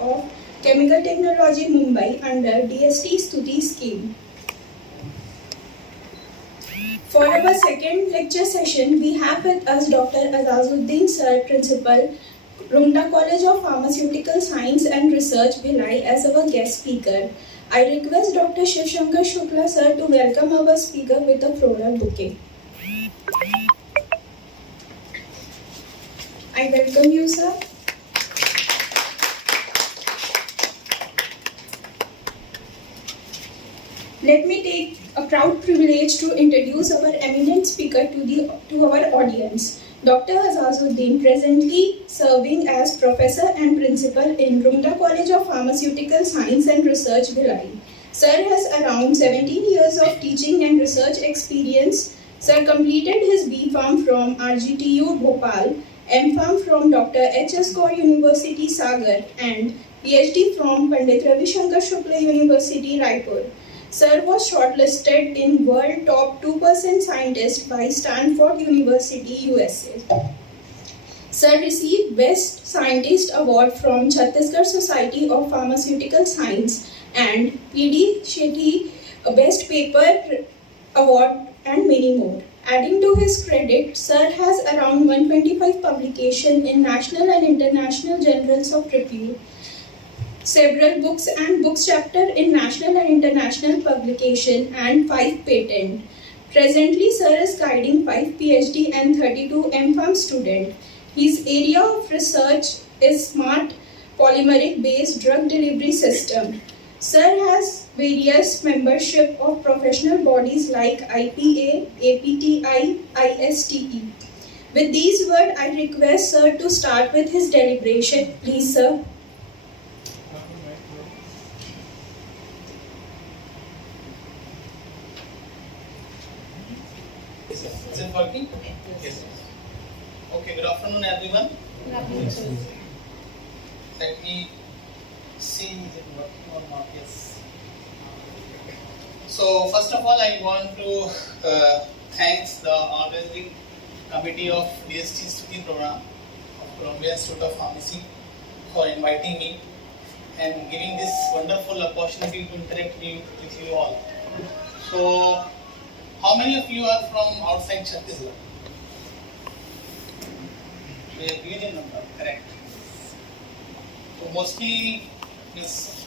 of Chemical Technology, Mumbai under DST Stuti scheme. For our second lecture session, we have with us Dr. Azazuddin Sir, Principal, Rumta College of Pharmaceutical Science and Research, Bhilai, as our guest speaker. I request Dr. Shivshankar Shukla Sir to welcome our speaker with a floral bouquet. I welcome you, sir. Let me take a proud privilege to introduce our eminent speaker to our audience. Dr. Azazuddin, presently serving as Professor and Principal in Rumta College of Pharmaceutical Science and Research, Bhilai. Sir has around 17 years of teaching and research experience. Sir completed his B.Pharm from RGTU Bhopal, M.Pharm from Dr. H.S. Kaur University, Sagar, and PhD from Pandit Ravi Shankar Shukla University, Raipur. Sir was shortlisted in World Top 2% Scientist by Stanford University, USA. Sir received Best Scientist Award from Chhattisgarh Society of Pharmaceutical Science and P.D. Shetty Best Paper Award and many more. Adding to his credit, Sir has around 125 publications in national and international journals of repute, several books and books chapter in national and international publication, and 5 patents. Presently, Sir is guiding 5 PhD and 32 M.Pharm students. His area of research is smart polymeric based drug delivery system. Sir has various membership of professional bodies like IPA, APTI, ISTE. With these words, I request Sir to start with his deliberation. Please, Sir. Is it working? Yes. Okay, good afternoon everyone. Good afternoon. Let me see is it working or not. Yes. So first of all, I want to thank the organizing committee of DST Stuti program of Columbia Institute of Pharmacy for inviting me and giving this wonderful opportunity to interact with you all. So, how many of you are from outside Chhattisgarh? A huge number, correct. So mostly,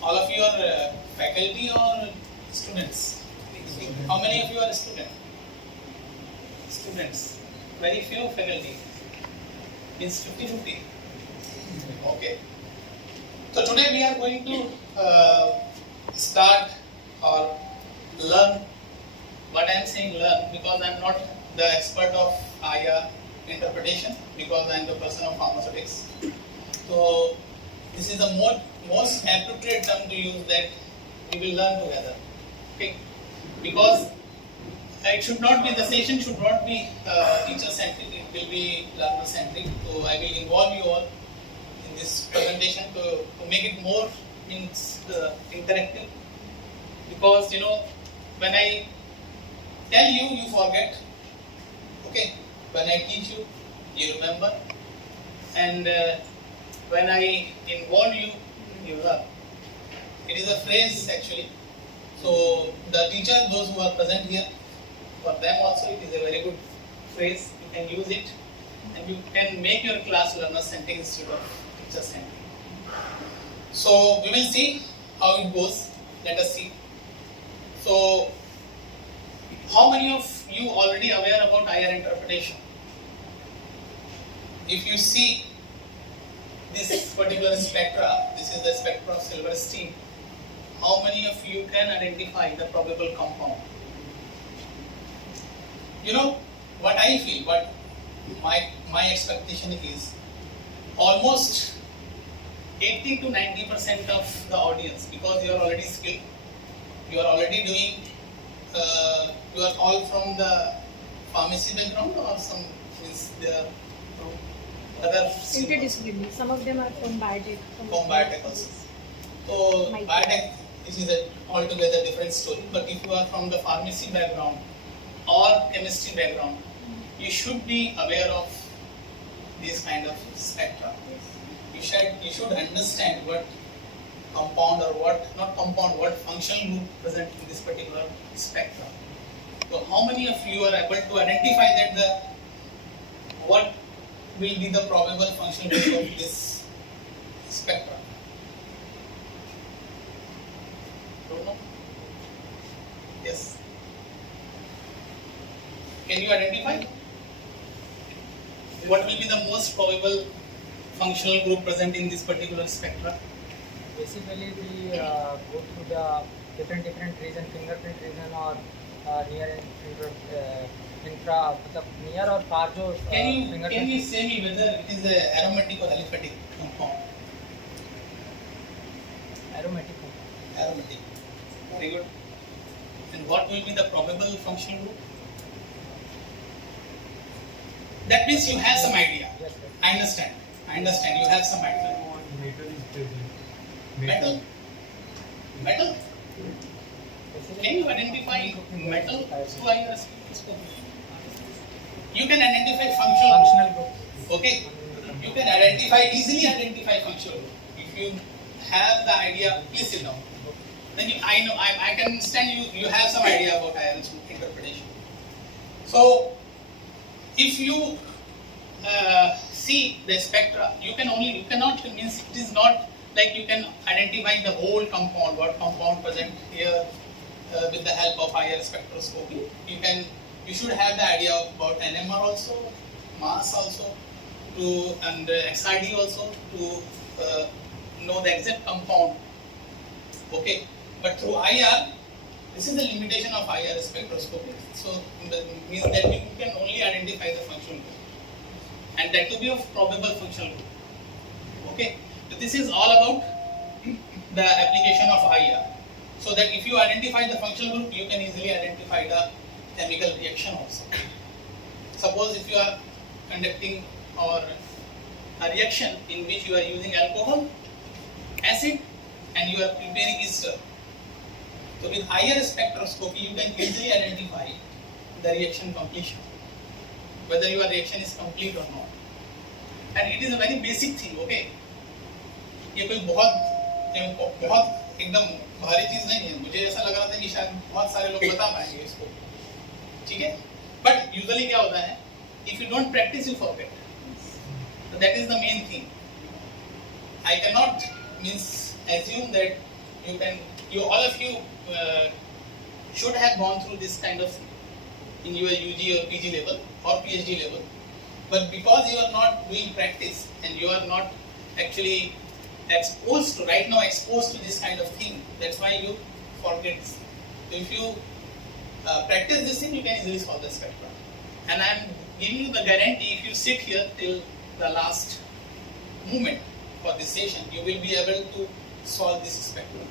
all of you are faculty or students? How many of you are students? Students. Very few faculty. Means 50-50. Okay. So today we are going to start or learn. What I am saying learn because I am not the expert of IR interpretation because I am the person of pharmaceutics. So this is the most appropriate term to use that we will learn together. Okay? Because it should not be, the session should not be teacher centric, it will be learner centric. So I will involve you all in this presentation to make it more interactive. Because when I tell you, you forget. Okay. When I teach you, you remember. And when I involve you, you learn. It is a phrase actually. So the teachers, those who are present here, for them also it is a very good phrase. You can use it and you can make your class learner centric instead of teacher centric. So we will see how it goes. Let us see. So how many of you already aware about IR interpretation? If you see this particular spectra, this is the spectra of Silverstein. How many of you can identify the probable compound? What I feel, what my expectation is, almost 80 to 90% of the audience, because you are already skilled, you are already doing, you are all from the pharmacy background or some means the other Interdisciplinary. Some of them are from biotech. From biotech also. So biotech, this is a altogether different story. But if you are from the pharmacy background or chemistry background, you should be aware of this kind of spectra. You should understand what compound or what, not compound, what functional group present in this particular spectrum. So how many of you are able to identify that what will be the probable functional group of this spectrum? Don't know? Yes. Can you identify? What will be the most probable functional group present in this particular spectra? Basically, we go through the different region, fingerprint region or near infra, मतलब near or far जो Can you say me whether it is a aromatic or aliphatic compound? aromatic. Aromatic. Very good. And what will be the probable functional group? That means you have some idea. Yes, sir. I understand. You have some idea. Metal is present. Metal? Metal? Can you identify metal through IR spectroscopy? You can identify functional group. Okay. You can easily identify functional group. If you have the idea, please sit down. Then I can understand you have some idea about IR interpretation. So if you see the spectra, you cannot means it is not like you can identify the whole compound, what compound present here with the help of IR spectroscopy. You should have the idea about NMR also, mass also, and XRD also to know the exact compound. Okay, but through IR, this is the limitation of IR spectroscopy. So means that you can only identify the functional group, and that to be of probable functional group. Okay, so this is all about the application of IR. So that if you identify the functional group, you can easily identify the chemical reaction also. Suppose if you are conducting or a reaction in which you are using alcohol, acid, and you are preparing ester. So with IR spectroscopy, you can easily identify the reaction completion, whether your reaction is complete or not. And it is a very basic thing, okay? ये कोई बहुत एकदम भारी चीज नहीं है. मुझे ऐसा लग रहा था कि शायद बहुत सारे लोग बता पाएंगे इसको, ठीक है? But usually क्या होता है? If you don't practice, you forget. So that is the main thing. I cannot assume that all of you should have gone through this kind of thing in your UG or PG level or PhD level, but because you are not doing practice and you are not actually exposed to this kind of thing, that's why you forget. So if you practice this thing, you can easily solve the spectrum. And I am giving you the guarantee, if you sit here till the last moment for this session, you will be able to solve this spectrum.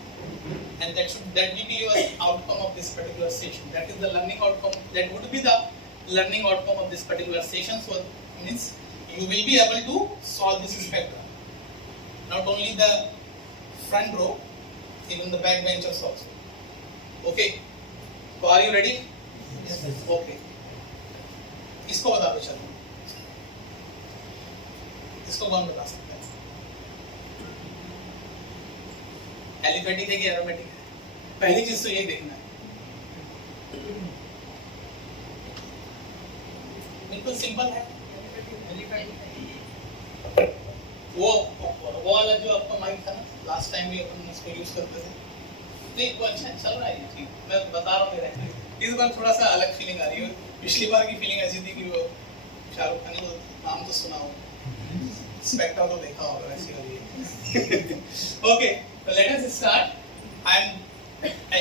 And that will be your outcome of this particular session. That is the learning outcome. That would be the learning outcome of this particular session. So means you will be able to solve this spectrum. Not only the front row, even the back benchers also. Okay. So are you ready? Yes. Okay. इसको बता दो चलो. इसको कौन बता सकता है? Aliphatic है कि एरोमेटिक है? पहली चीज तो ये देखना है. बिल्कुल सिंपल है. वो वाला जो आपका माइक था ना, लास्ट टाइम भी अपन उसको यूज करते थे. नहीं वो अच्छा चल रहा है, ठीक. मैं बता रहा हूँ मेरा. इस बार थोड़ा सा अलग फीलिंग आ रही है. पिछली बार की फीलिंग ऐसी थी कि वो शाहरुख खान को नाम तो सुना हो, स्पेक्ट्रा तो देखा होगा, वैसी वाली है. Okay, so let us start. I am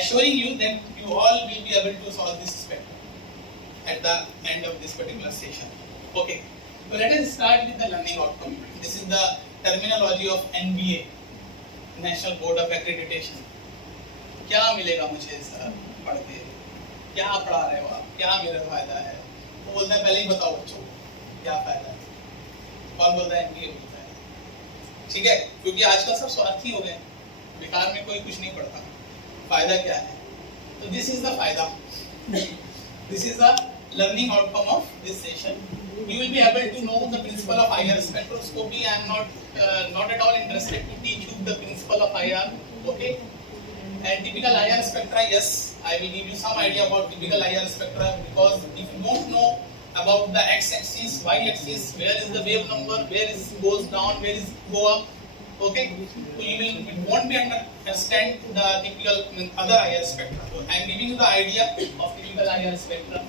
assuring you that you all will be able to solve this spectrum at the end of this particular session. Okay, so let us start with the learning outcome. This is the terminology of NBA, National Board of Accreditation. क्या मिलेगा मुझे sir पढ़ के? क्या पढ़ा रहे हो आप? क्या मेरा फायदा है? वो बोलता है पहले ही बताओ बच्चों को क्या फायदा है. कौन बोलता है? एमबीए बोलता है. ठीक है, क्योंकि आजकल सब स्वार्थी हो गए. बेकार में कोई कुछ नहीं पढ़ता. फायदा क्या है? तो दिस इज द फायदा. This is the learning outcome of this session. You will be able to know the principle of IR spectroscopy. I am not at all interested to teach you the principle of IR Okay. And typical IR spectra, yes, I will give you some idea about typical IR spectra, because if you don't know about the x-axis, y-axis, where is the wave number, where is goes down, where is go up, okay, so you won't be understand the typical other IR spectra. So I am giving you the idea of typical IR spectra.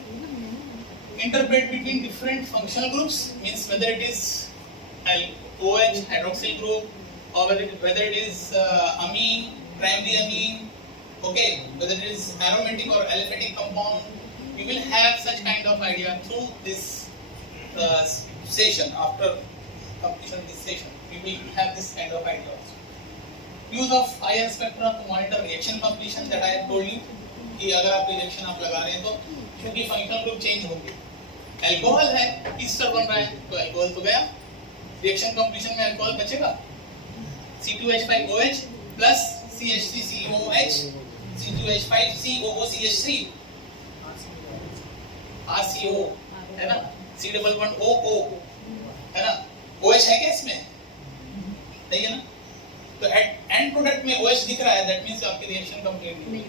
Interpret between different functional groups, means whether it is OH hydroxyl group, or whether it is amine, primary amine, okay, whether it is aromatic or aliphatic compound. You will have such kind of idea through this session. After completion of this session, you will have this kind of idea also. Use of IR spectra to monitor reaction completion, that I have told you कि अगर आप reaction आप लगा रहे हैं तो क्योंकि functional group change होंगे. अल्कोहल है, ईस्टर बन रहा है, तो अल्कोहल तो गया, रिएक्शन कंप्लीशन में अल्कोहल बचेगा, C2H5OH plus CH3COOH, C2H5COOCH3, RCO है ना, C11OO है ना, OH है क्या इसमें? नहीं है ना, तो एंड प्रोडक्ट में OH दिख रहा है, दैट मींस आपकी रिएक्शन कंप्लीट नहीं हुई.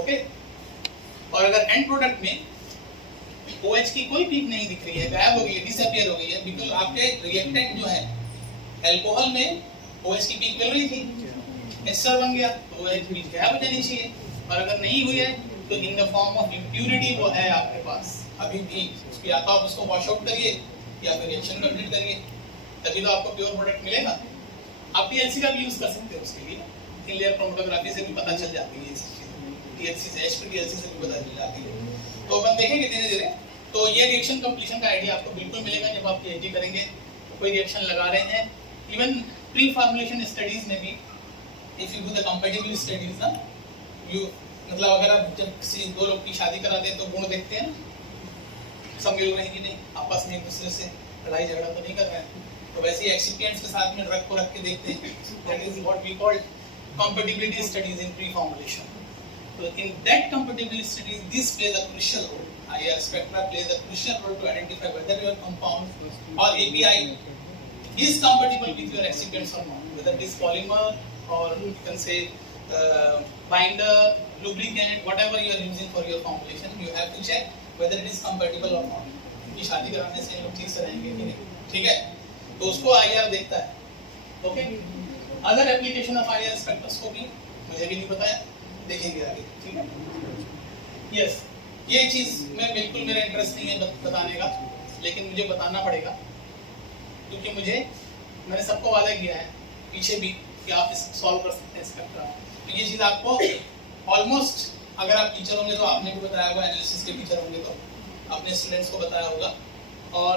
ओके. और अगर एंड प्रोडक्ट में OH की कोई पीक नहीं दिख रही है, गायब हो गई है, डिसअपीयर हो गई है, बिकॉज़ आपके रिएक्टेंट जो है अल्कोहल में OH की पीक मिल रही थी, एस्टर बन गया, तो OH पीक गायब हो जानी चाहिए. और अगर नहीं हुई है तो in the form of impurity वो है आपके पास अभी भी, उसकी या तो आप उसको वॉश आउट करिए या फिर रिएक्शन कंप्लीट करिए, तभी तो आपको प्योर प्रोडक्ट मिलेगा. आप TLC का भी यूज कर सकते हो उसके लिए, थिन लेयर क्रोमेटोग्राफी से भी पता चल जाती है, TLC से HPTLC से भी पता चल जाती है. तो अपन देखेंगे धीरे धीरे. तो ये रिएक्शन कंप्लीशन का आइडिया आपको बिल्कुल मिलेगा जब आप PhD करेंगे, कोई रिएक्शन लगा रहे हैं. इवन प्री फॉर्मुलेशन स्टडीज में भी, if you do the compatibility studies ना, यू मतलब अगर आप जब किसी दो लोग की शादी कराते हैं तो गुण देखते हैं ना, सब मिल रहे हैं कि नहीं, आपस में एक दूसरे से लड़ाई झगड़ा तो नहीं कर रहे हैं, तो वैसे ही एक्सिपिएंट्स के साथ में ड्रग को रख के देखते हैं. That is what we call compatibility studies in pre-formulation. So in that compatibility studies, this plays a crucial role. IR spectra plays a crucial role to identify whether your compound or API is compatible with your excipients or not. Whether it is polymer or you can say binder, lubricant, whatever you are using for your formulation, you have to check whether it is compatible or not. कि शादी कराने से लोग ठीक से रहेंगे कि नहीं, ठीक है, तो उसको IR देखता है. Okay. Other application of IR spectroscopy मुझे भी नहीं पता है, देखेंगे आगे, ठीक है. यस, ये चीज में बिल्कुल मेरा इंटरेस्ट नहीं है बताने का, लेकिन मुझे बताना पड़ेगा क्योंकि मैंने सबको वादा किया है पीछे भी कि आप इसको सॉल्व कर सकते हैं स्पेक्ट्रा. तो ये चीज आपको ऑलमोस्ट, अगर आप टीचर होंगे तो आपने भी बताया होगा, एनालिसिस के टीचर होंगे तो अपने स्टूडेंट्स को बताया होगा, और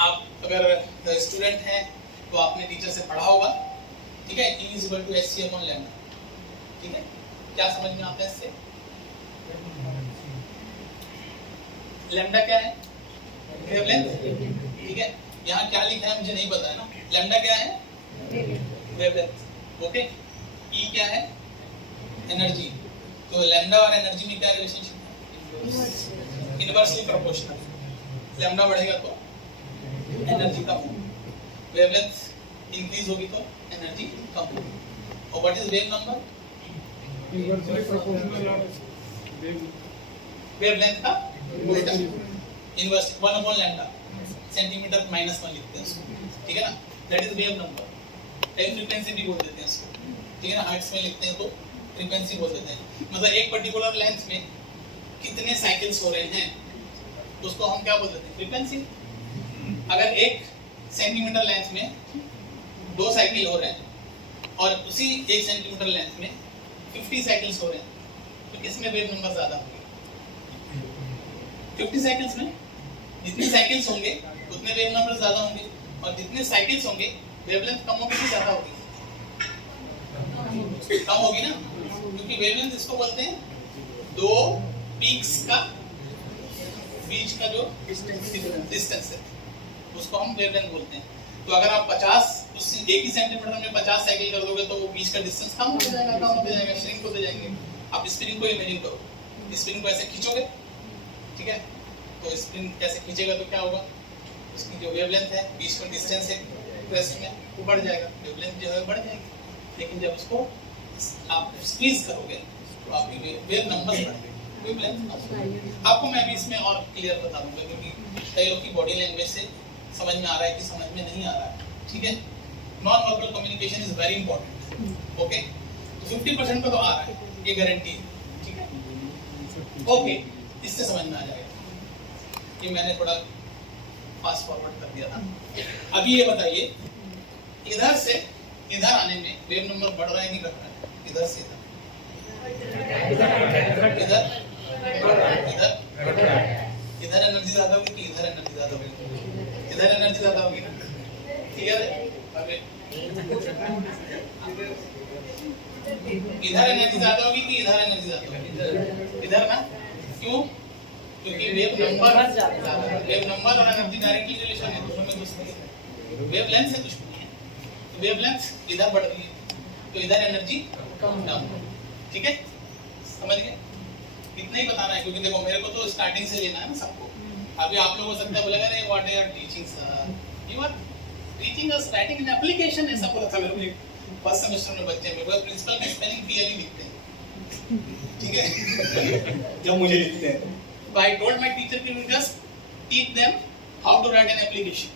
आप अगर स्टूडेंट हैं तो आपने टीचर से पढ़ा होगा, ठीक है. E is equal to HCl upon lambda, ठीक है. क्या समझ में आता है इससे? लैम्डा क्या है? वेवलेंथ, ठीक है. यहाँ क्या लिखा है मुझे नहीं पता है ना. लैम्डा क्या है? वेवलेंथ. ओके. E क्या है? एनर्जी. तो लैम्डा और एनर्जी में क्या रिलेशनशिप है? Inversely proportional. लैम्डा बढ़ेगा तो एनर्जी कम होगी, वेवलेंथ इंक्रीज होगी तो एनर्जी कम होगी. और what is wave number? Inversely proportional of wavelength का उल्टा, इनवर्स 1 upon लैम्डा, सेंटीमीटर -1 लिखते हैं उसको, ठीक है ना. That is wave number. Time frequency भी बोल देते हैं उसको, ठीक है ना. हर्ट्ज में लिखते हैं तो फ्रीक्वेंसी बोल देते हैं. मतलब एक पर्टिकुलर लेंथ में कितने साइकिल्स हो रहे हैं उसको हम क्या बोल देते हैं? फ्रीक्वेंसी. अगर 1 सेंटीमीटर लेंथ में 2 साइकिल हो रहे हैं और उसी 1 सेंटीमीटर लेंथ में 50 साइकिल्स हो रहे हैं, तो किसमें वेव नंबर ज्यादा होगी? 50 साइकिल्स में जितने साइकिल्स होंगे उतने वेव नंबर ज्यादा होंगे, और जितने साइकिल्स होंगे वेवलेंथ कम होगी कि ज्यादा होगी? कम होगी ना, क्योंकि वेवलेंथ इसको बोलते हैं 2 पीक्स का बीच का जो डिस्टेंस है, उसको हम वेवलेंथ बोलते हैं. तो अगर आप 50 उस एक ही सेंटीमीटर में 50 साइकिल कर दोगे तो वो बीच का डिस्टेंस कम हो जाएगा, श्रिंक होते जाएंगे. आप स्प्रिंग को इमेजिन करो, स्प्रिंग को ऐसे खींचोगे, ठीक है, तो स्प्रिंग ऐसे खींचेगा तो क्या होगा? उसकी जो वेवलेंथ है, बीच का डिस्टेंस है क्रेस्ट में, वो बढ़ जाएगा, वेवलेंथ जो है बढ़ जाएगी. लेकिन जब उसको आप स्क्वीज करोगे तो आपकी वेव नंबर बढ़ेंगे, वेवलेंथ कम होगी। आपको मैं भी इसमें और क्लियर बता दूंगा, क्योंकि कई लोग की बॉडी लैंग्वेज से समझ में आ रहा है कि समझ में नहीं आ रहा है, ठीक है। Non verbal communication is very important, okay. तो 50% पे तो आ रहा है, ये गारंटी है, ठीक है, ओके। इससे समझ में आ जाएगा। ये मैंने थोड़ा फास्ट फॉरवर्ड कर दिया था। अभी ये बताइए, इधर से इधर आने में वेव नंबर बढ़ रहा है कि घट रहा है? इधर से इधर, इधर इधर एनर्जी ज्यादा होगी कि इधर एनर्जी ज्यादा होगी? इधर एनर्जी ज्यादा होगी ना, क्लियर है? इधर एनर्जी ज्यादा होगी कि इधर एनर्जी ज्यादा होगी? इधर ना, क्यों? क्योंकि वेव नंबर और एनर्जी डायरेक्टली रिलेशन है, दोनों में दुश्मनी है। वेवलेंथ से दुश्मनी है, तो वेवलेंथ इधर बढ़ रही है तो इधर एनर्जी कम डाउन, ठीक है, समझ गए? इतना ही बताना है, क्योंकि देखो मेरे को तो स्टार्टिंग से लेना है ना सबको। अभी आप लोगों को सकता है बोलेगा अरे what are you teaching sir, you are teaching us writing in application, ऐसा बोला था मेरे को फर्स्ट सेमेस्टर में बच्चे। मेरे को प्रिंसिपल की स्पेलिंग क्लियरली लिखते हैं, ठीक है, जब मुझे लिखते हैं। So I told my teacher to just teach them how to write an application.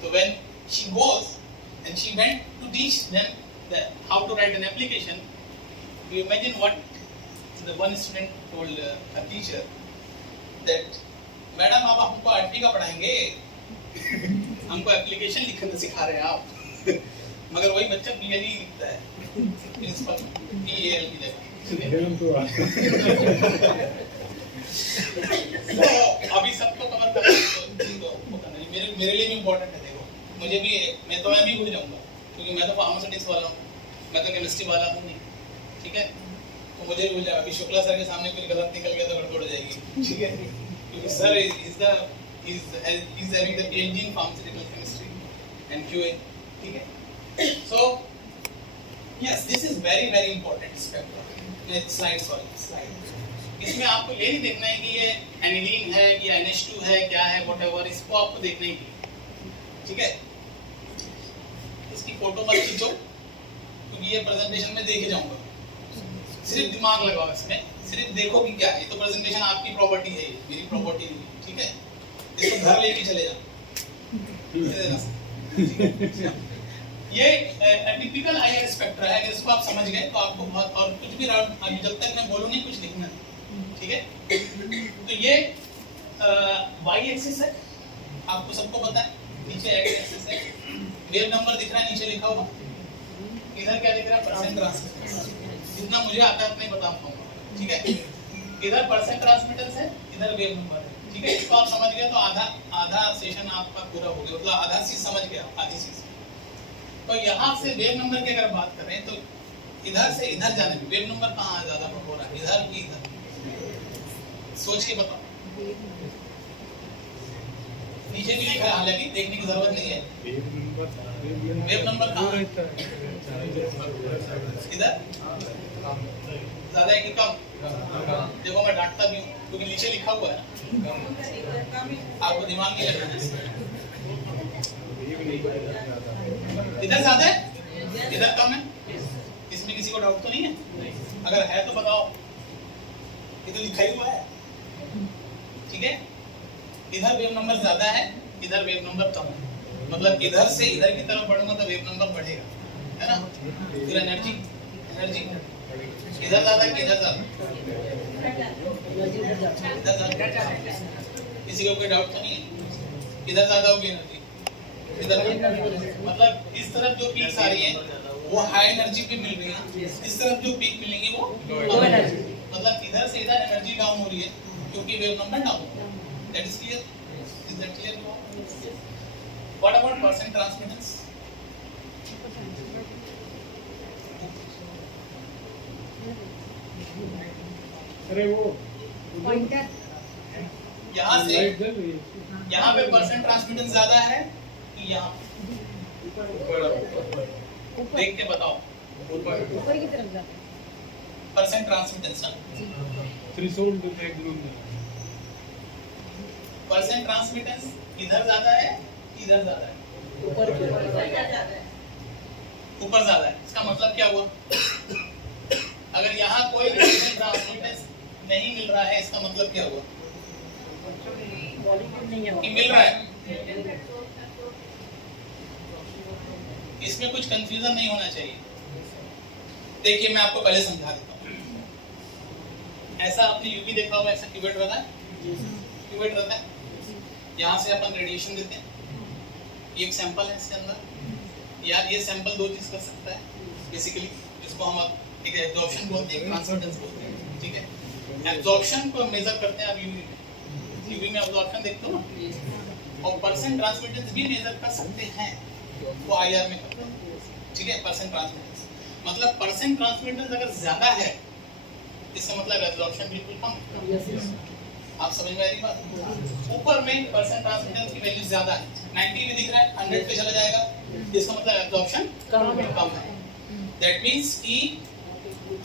So when she goes and she went to teach them how to write an application, you imagine what the one student told her teacher that, "Madam, आप हमको RT का पढ़ाएंगे, हमको application लिखना सिखा रहे हैं आप।" मगर वही बच्चा क्लियरली लिखता है, प्रिंसिपल PAL की जगह। तो अभी सबको कवर करना तो मेरे लिए भी इम्पोर्टेंट है। देखो मुझे भी, मैं भी भूल जाऊंगा, क्योंकि मैं तो फार्मास्यूटिक्स वाला हूँ, मैं तो केमिस्ट्री वाला हूँ नहीं, ठीक है। तो मुझे भूल जाएगा। अभी शुक्ला सर के सामने कुछ गलत निकल गया तो गड़बड़ हो जाएगी, ठीक है, क्योंकि sir is having the PhD in pharmaceutical chemistry and QA, ठीक है। So yes, this is very very important spectrum. Slide. इसमें आपको ये नहीं देखना है कि ये एनिलीन है कि NH2 है, क्या है, व्हाटएवर, इसको आपको देखना ही नहीं, ठीक है। इसकी फोटो मत खींचो, क्योंकि ये प्रेजेंटेशन में देखे जाऊंगा। सिर्फ दिमाग लगाओ इसमें, सिर्फ देखो कि क्या है। ये तो प्रेजेंटेशन आपकी प्रॉपर्टी है, मेरी प्रॉपर्टी नहीं, ठीक है। इसको घर लेके चले जाओ। ये टिपिकल IR स्पेक्ट्रा है। अगर इसको आप समझ गए तो आपको बहुत, और कुछ भी अभी जब तक मैं बोलूं नहीं कुछ लिखना है, ठीक है। तो ये y एक्सिस है, आपको सबको पता है, नीचे x एक्सिस है। वेव नंबर दिख रहा है नीचे लिखा हुआ, इधर क्या दिख रहा है? Percent transmittance. जितना मुझे आता है उतना ही बता पाऊंगा, ठीक है। इधर परसेंट ट्रांसमिटेंस है, इधर वेव नंबर है, ठीक है। इसको आप समझ गए तो आधा सेशन आपका पूरा हो गया, मतलब आधा चीज समझ गया, आधी चीज। तो यहाँ से वेव नंबर की अगर बात करें तो इधर से इधर जाने में वेव नंबर कहाँ ज्यादा हो रहा है, इधर की इधर? सोच के बताओ। नीचे भी लिखा है, हालांकि देखने की जरूरत नहीं है। वेव नंबर कहाँ? इधर ज्यादा है कि कम? देखो मैं डांटता भी हूँ, क्योंकि नीचे लिखा हुआ है, आपको दिमाग नहीं लगना है। इधर ज्यादा है, इधर कम है, इसमें किसी को डाउट तो नहीं है? अगर है तो बताओ, ये तो लिखा ही हुआ है, ठीक है। इधर वेव नंबर ज्यादा है, इधर वेव नंबर कम है, मतलब इधर से इधर की तरफ बढ़ूंगा तो वेव नंबर बढ़ेगा, है ना। फिर एनर्जी इधर ज्यादा कि इधर ज्यादा? किसी को कोई डाउट तो नहीं है? इधर ज्यादा होगी एनर्जी, इधर मतलब इस तरफ जो पीक्स आ रही है वो हाई एनर्जी पे मिल रही है, इस तरफ जो पीक मिलेंगे वो लो एनर्जी, मतलब इधर से इधर एनर्जी डाउन हो रही है क्योंकि वेव नंबर डाउन हो रहा है। That is clear? Is that clear? What about percent transmittance? अरे वो पॉइंटर यहाँ से यहाँ पे परसेंट ट्रांसमिटेंस ज्यादा है कि यहाँ? देख के बताओ, ऊपर की तरफ जाता है परसेंट ट्रांसमिटेंस ना, थ्रेशोल्ड मैक्सिमम परसेंट ट्रांसमिटेंस इधर ज्यादा है कि इधर ज्यादा है? ऊपर ज्यादा है, इसका मतलब क्या हुआ? अगर यहाँ कोई रेडिएशन ट्रांसमिटेंस नहीं मिल रहा है, इसका मतलब क्या हुआ? कि मिल रहा है। इसमें कुछ कंफ्यूजन नहीं होना चाहिए। देखिए मैं आपको पहले समझा देता हूँ। ऐसा आपने यूवी देखा होगा, ऐसा क्यूबेट रहता है, क्यूबेट रहता है, यहाँ से अपन रेडिएशन देते हैं, ये एक सैंपल है इसके अंदर। यार ये सैंपल दो चीज कर सकता है बेसिकली, जिसको हम एक एब्जॉर्प्शन बोलते हैं, ट्रांसमिटेंस बोलते हैं, ठीक है। एब्जॉर्प्शन को मेजर करते हैं आप यूवी में एब्जॉर्प्शन देखते हो ना, और परसेंट ट्रांसमिटेंस भी मेजर कर सकते हैं, वो आईआर में करते हैं, ठीक है। परसेंट ट्रांसमिटेंस मतलब परसेंट ट्रांसमिटेंस अगर ज्यादा है, इसका मतलब एब्जॉर्प्शन बिल्कुल कम है। आप समझ में आ रही बात? ऊपर में परसेंट ट्रांसमिटेंस की वैल्यू ज्यादा है, 90 में दिख रहा है, 100 पे चला जाएगा, इसका मतलब एब्जॉर्प्शन कम है। दैट मींस कि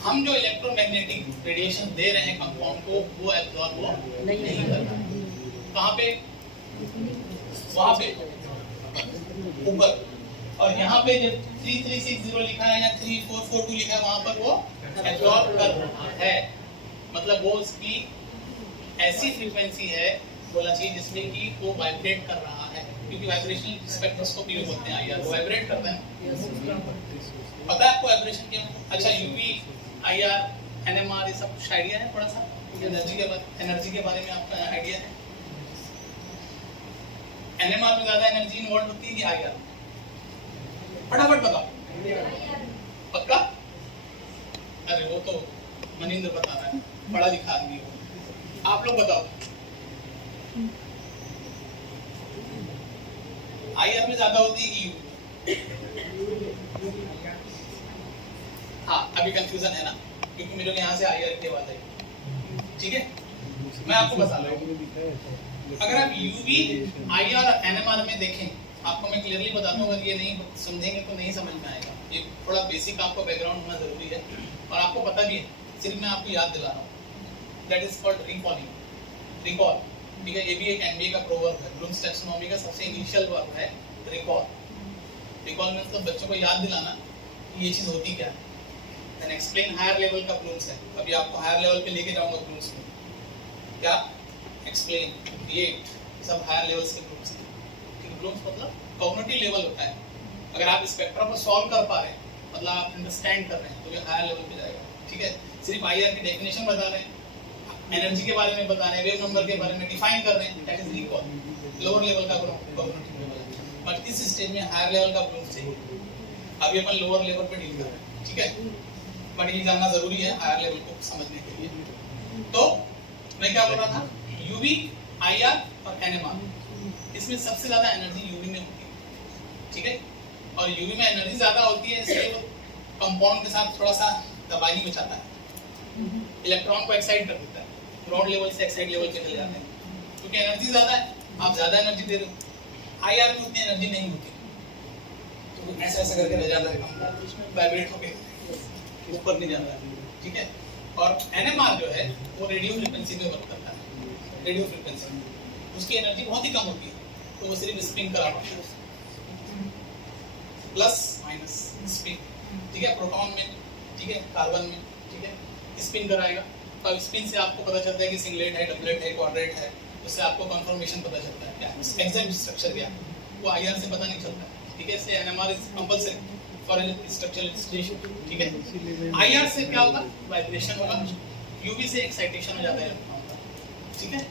हम जो इलेक्ट्रोमैग्नेटिक रेडिएशन दे रहे हैं कंपाउंड को, वो एब्जॉर्ब वो नहीं कर रहा। कहाँ पे? वहां पे ऊपर। और यहाँ पे जब 3360 लिखा है या 3442 लिखा है, वहां पर वो एब्जॉर्ब कर रहा है। मतलब वो उसकी ऐसी फ्रीक्वेंसी है बोला चाहिए जिसमें कि वो वाइब्रेट कर रहा है, क्योंकि वाइब्रेशनल स्पेक्ट्रोस्कोपी यूज होते हैं आईआर, वो वाइब्रेट करता है। पता है आपको वाइब्रेशन क्या है? अच्छा यूवी, आईआर, एनएमआर, ये सब कुछ आइडिया है? थोड़ा सा एनर्जी के बारे में आपका आइडिया है? एनएमआर में ज्यादा एनर्जी इन्वॉल्व होती है कि आईआर? फटाफट बताओ। पक्का? अरे वो तो मनिंद्र बता रहा है, बड़ा लिखा आदमी हो। आप लोग बताओ। आईआर में ज्यादा होती है कि यू? हाँ, अभी कंफ्यूजन है ना, क्योंकि मेरे यहाँ से आईआर की बात है, ठीक है। मैं आपको बता रहा हूँ, अगर आप यूवी, आईआर और एनएमआर में देखें, आपको मैं क्लियरली बताता हूँ, अगर ये नहीं समझेंगे तो नहीं समझ में आएगा। ये थोड़ा बेसिक आपको बैकग्राउंड होना जरूरी है, और आपको पता भी है, सिर्फ मैं आपको याद दिला रहा हूँ। That is called recalling, recall, ठीक है। ये भी एक एमबीए का प्रोवर्ब है, ब्लूम्स टैक्सोनॉमी का सबसे इनिशियल वर्ब है रिकॉल। रिकॉल मींस तो बच्चों को याद दिलाना कि ये चीज होती क्या है। देन एक्सप्लेन हायर लेवल का ब्लूम्स है, अभी आपको हायर लेवल पे लेके जाऊंगा ब्लूम्स में। क्या? एक्सप्लेन, क्रिएट, सब हायर लेवल्स के ब्लूम्स हैं, ठीक है। ब्लूम्स मतलब कॉग्निटिव लेवल होता है। अगर आप स्पेक्ट्रम को सॉल्व कर पा रहे हैं, मतलब आप अंडरस्टैंड कर रहे हैं, तो ये हायर लेवल पे जाएगा, ठीक है। सिर्फ आईआर की डेफिनेशन बता रहे हैं, एनर्जी के बारे में बता रहे हैं, वेव नंबर के बारे में डिफाइन कर रहे हैं, that is recall. Lower level का कॉग्निटिव लेवल है, बट इस स्टेज में हायर लेवल का ब्लूम्स चाहिए। अभी अपन लोअर लेवल पे डील कर रहे हैं, ठीक है। बट ये जानना जरूरी है हायर लेवल को समझने के लिए। तो मैं क्या बोल रहा था, यूवी, आईआर और एनएमआर, इसमें सबसे ज्यादा एनर्जी यूवी में होती है, ठीक है। और यूवी में एनर्जी ज्यादा होती है, इसलिए वो कंपाउंड के साथ थोड़ा सा तबाही मचाता है, इलेक्ट्रॉन को एक्साइट कर देता है, ग्राउंड लेवल से एक्साइट लेवल पे चले जाते हैं, क्योंकि एनर्जी ज्यादा है, आप ज्यादा एनर्जी दे रहे हो। आईआर में उतनी एनर्जी नहीं होती, तो ऐसा ऐसा करके रह जाता है, वाइब्रेट होके ऊपर नहीं जाता है, ठीक है। और एनएमआर जो है वो रेडियो फ्रीक्वेंसी में वर्क करता है, रेडियो फ्रीक्वेंसी, उसकी एनर्जी बहुत ही कम होती है, तो वो सिर्फ स्पिन करा पाता है, प्लस माइनस स्पिन, ठीक है। प्रोटॉन में, ठीक है, कार्बन में, ठीक है, स्पिन कराएगा। तो स्पिन से आपको पता चलता है कि सिंगलेट है, डबलेट है, क्वाड्रेट है, उससे आपको कंफर्मेशन पता चलता है क्या एग्जैक्ट स्ट्रक्चर क्या है, वो आईआर से पता नहीं चलता है, ठीक है। इसलिए NMR is compulsory for structural institution, ठीक है। आईआर से क्या होगा? वाइब्रेशन होगा, यूवी से एक्साइटेशन हो जाता है इलेक्ट्रॉन का, ठीक है।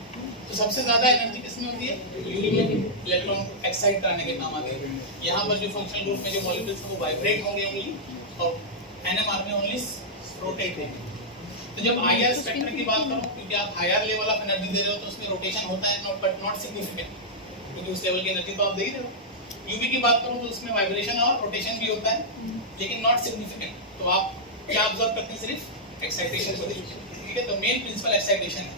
तो सबसे ज्यादा एनर्जी किसमें होती है? यूवी में, इलेक्ट्रॉन को एक्साइट करने के काम आते हैं। यहाँ पर जो फंक्शनल ग्रुप में जो मॉलिक्यूल्स हैं वो वाइब्रेट होंगे ओनली, और एनएमआर में ओनली रोटेट होंगे। तो जब आईआर स्पेक्ट्रम की बात करूं, क्योंकि आप हायर लेवल ऑफ एनर्जी दे रहे हो तो उसमें रोटेशन होता है, नॉट बट नॉट सिग्निफिकेंट, क्योंकि उस लेवल की एनर्जी तो आप दे ही रहे हो। यूवी की बात करूं तो उसमें वाइब्रेशन और रोटेशन भी होता है, लेकिन नॉट सिग्निफिकेंट। तो आप क्या ऑब्जर्व करते हैं? सिर्फ एक्साइटेशन को देखते हैं, ठीक है। तो मेन प्रिंसिपल एक्साइटेशन है।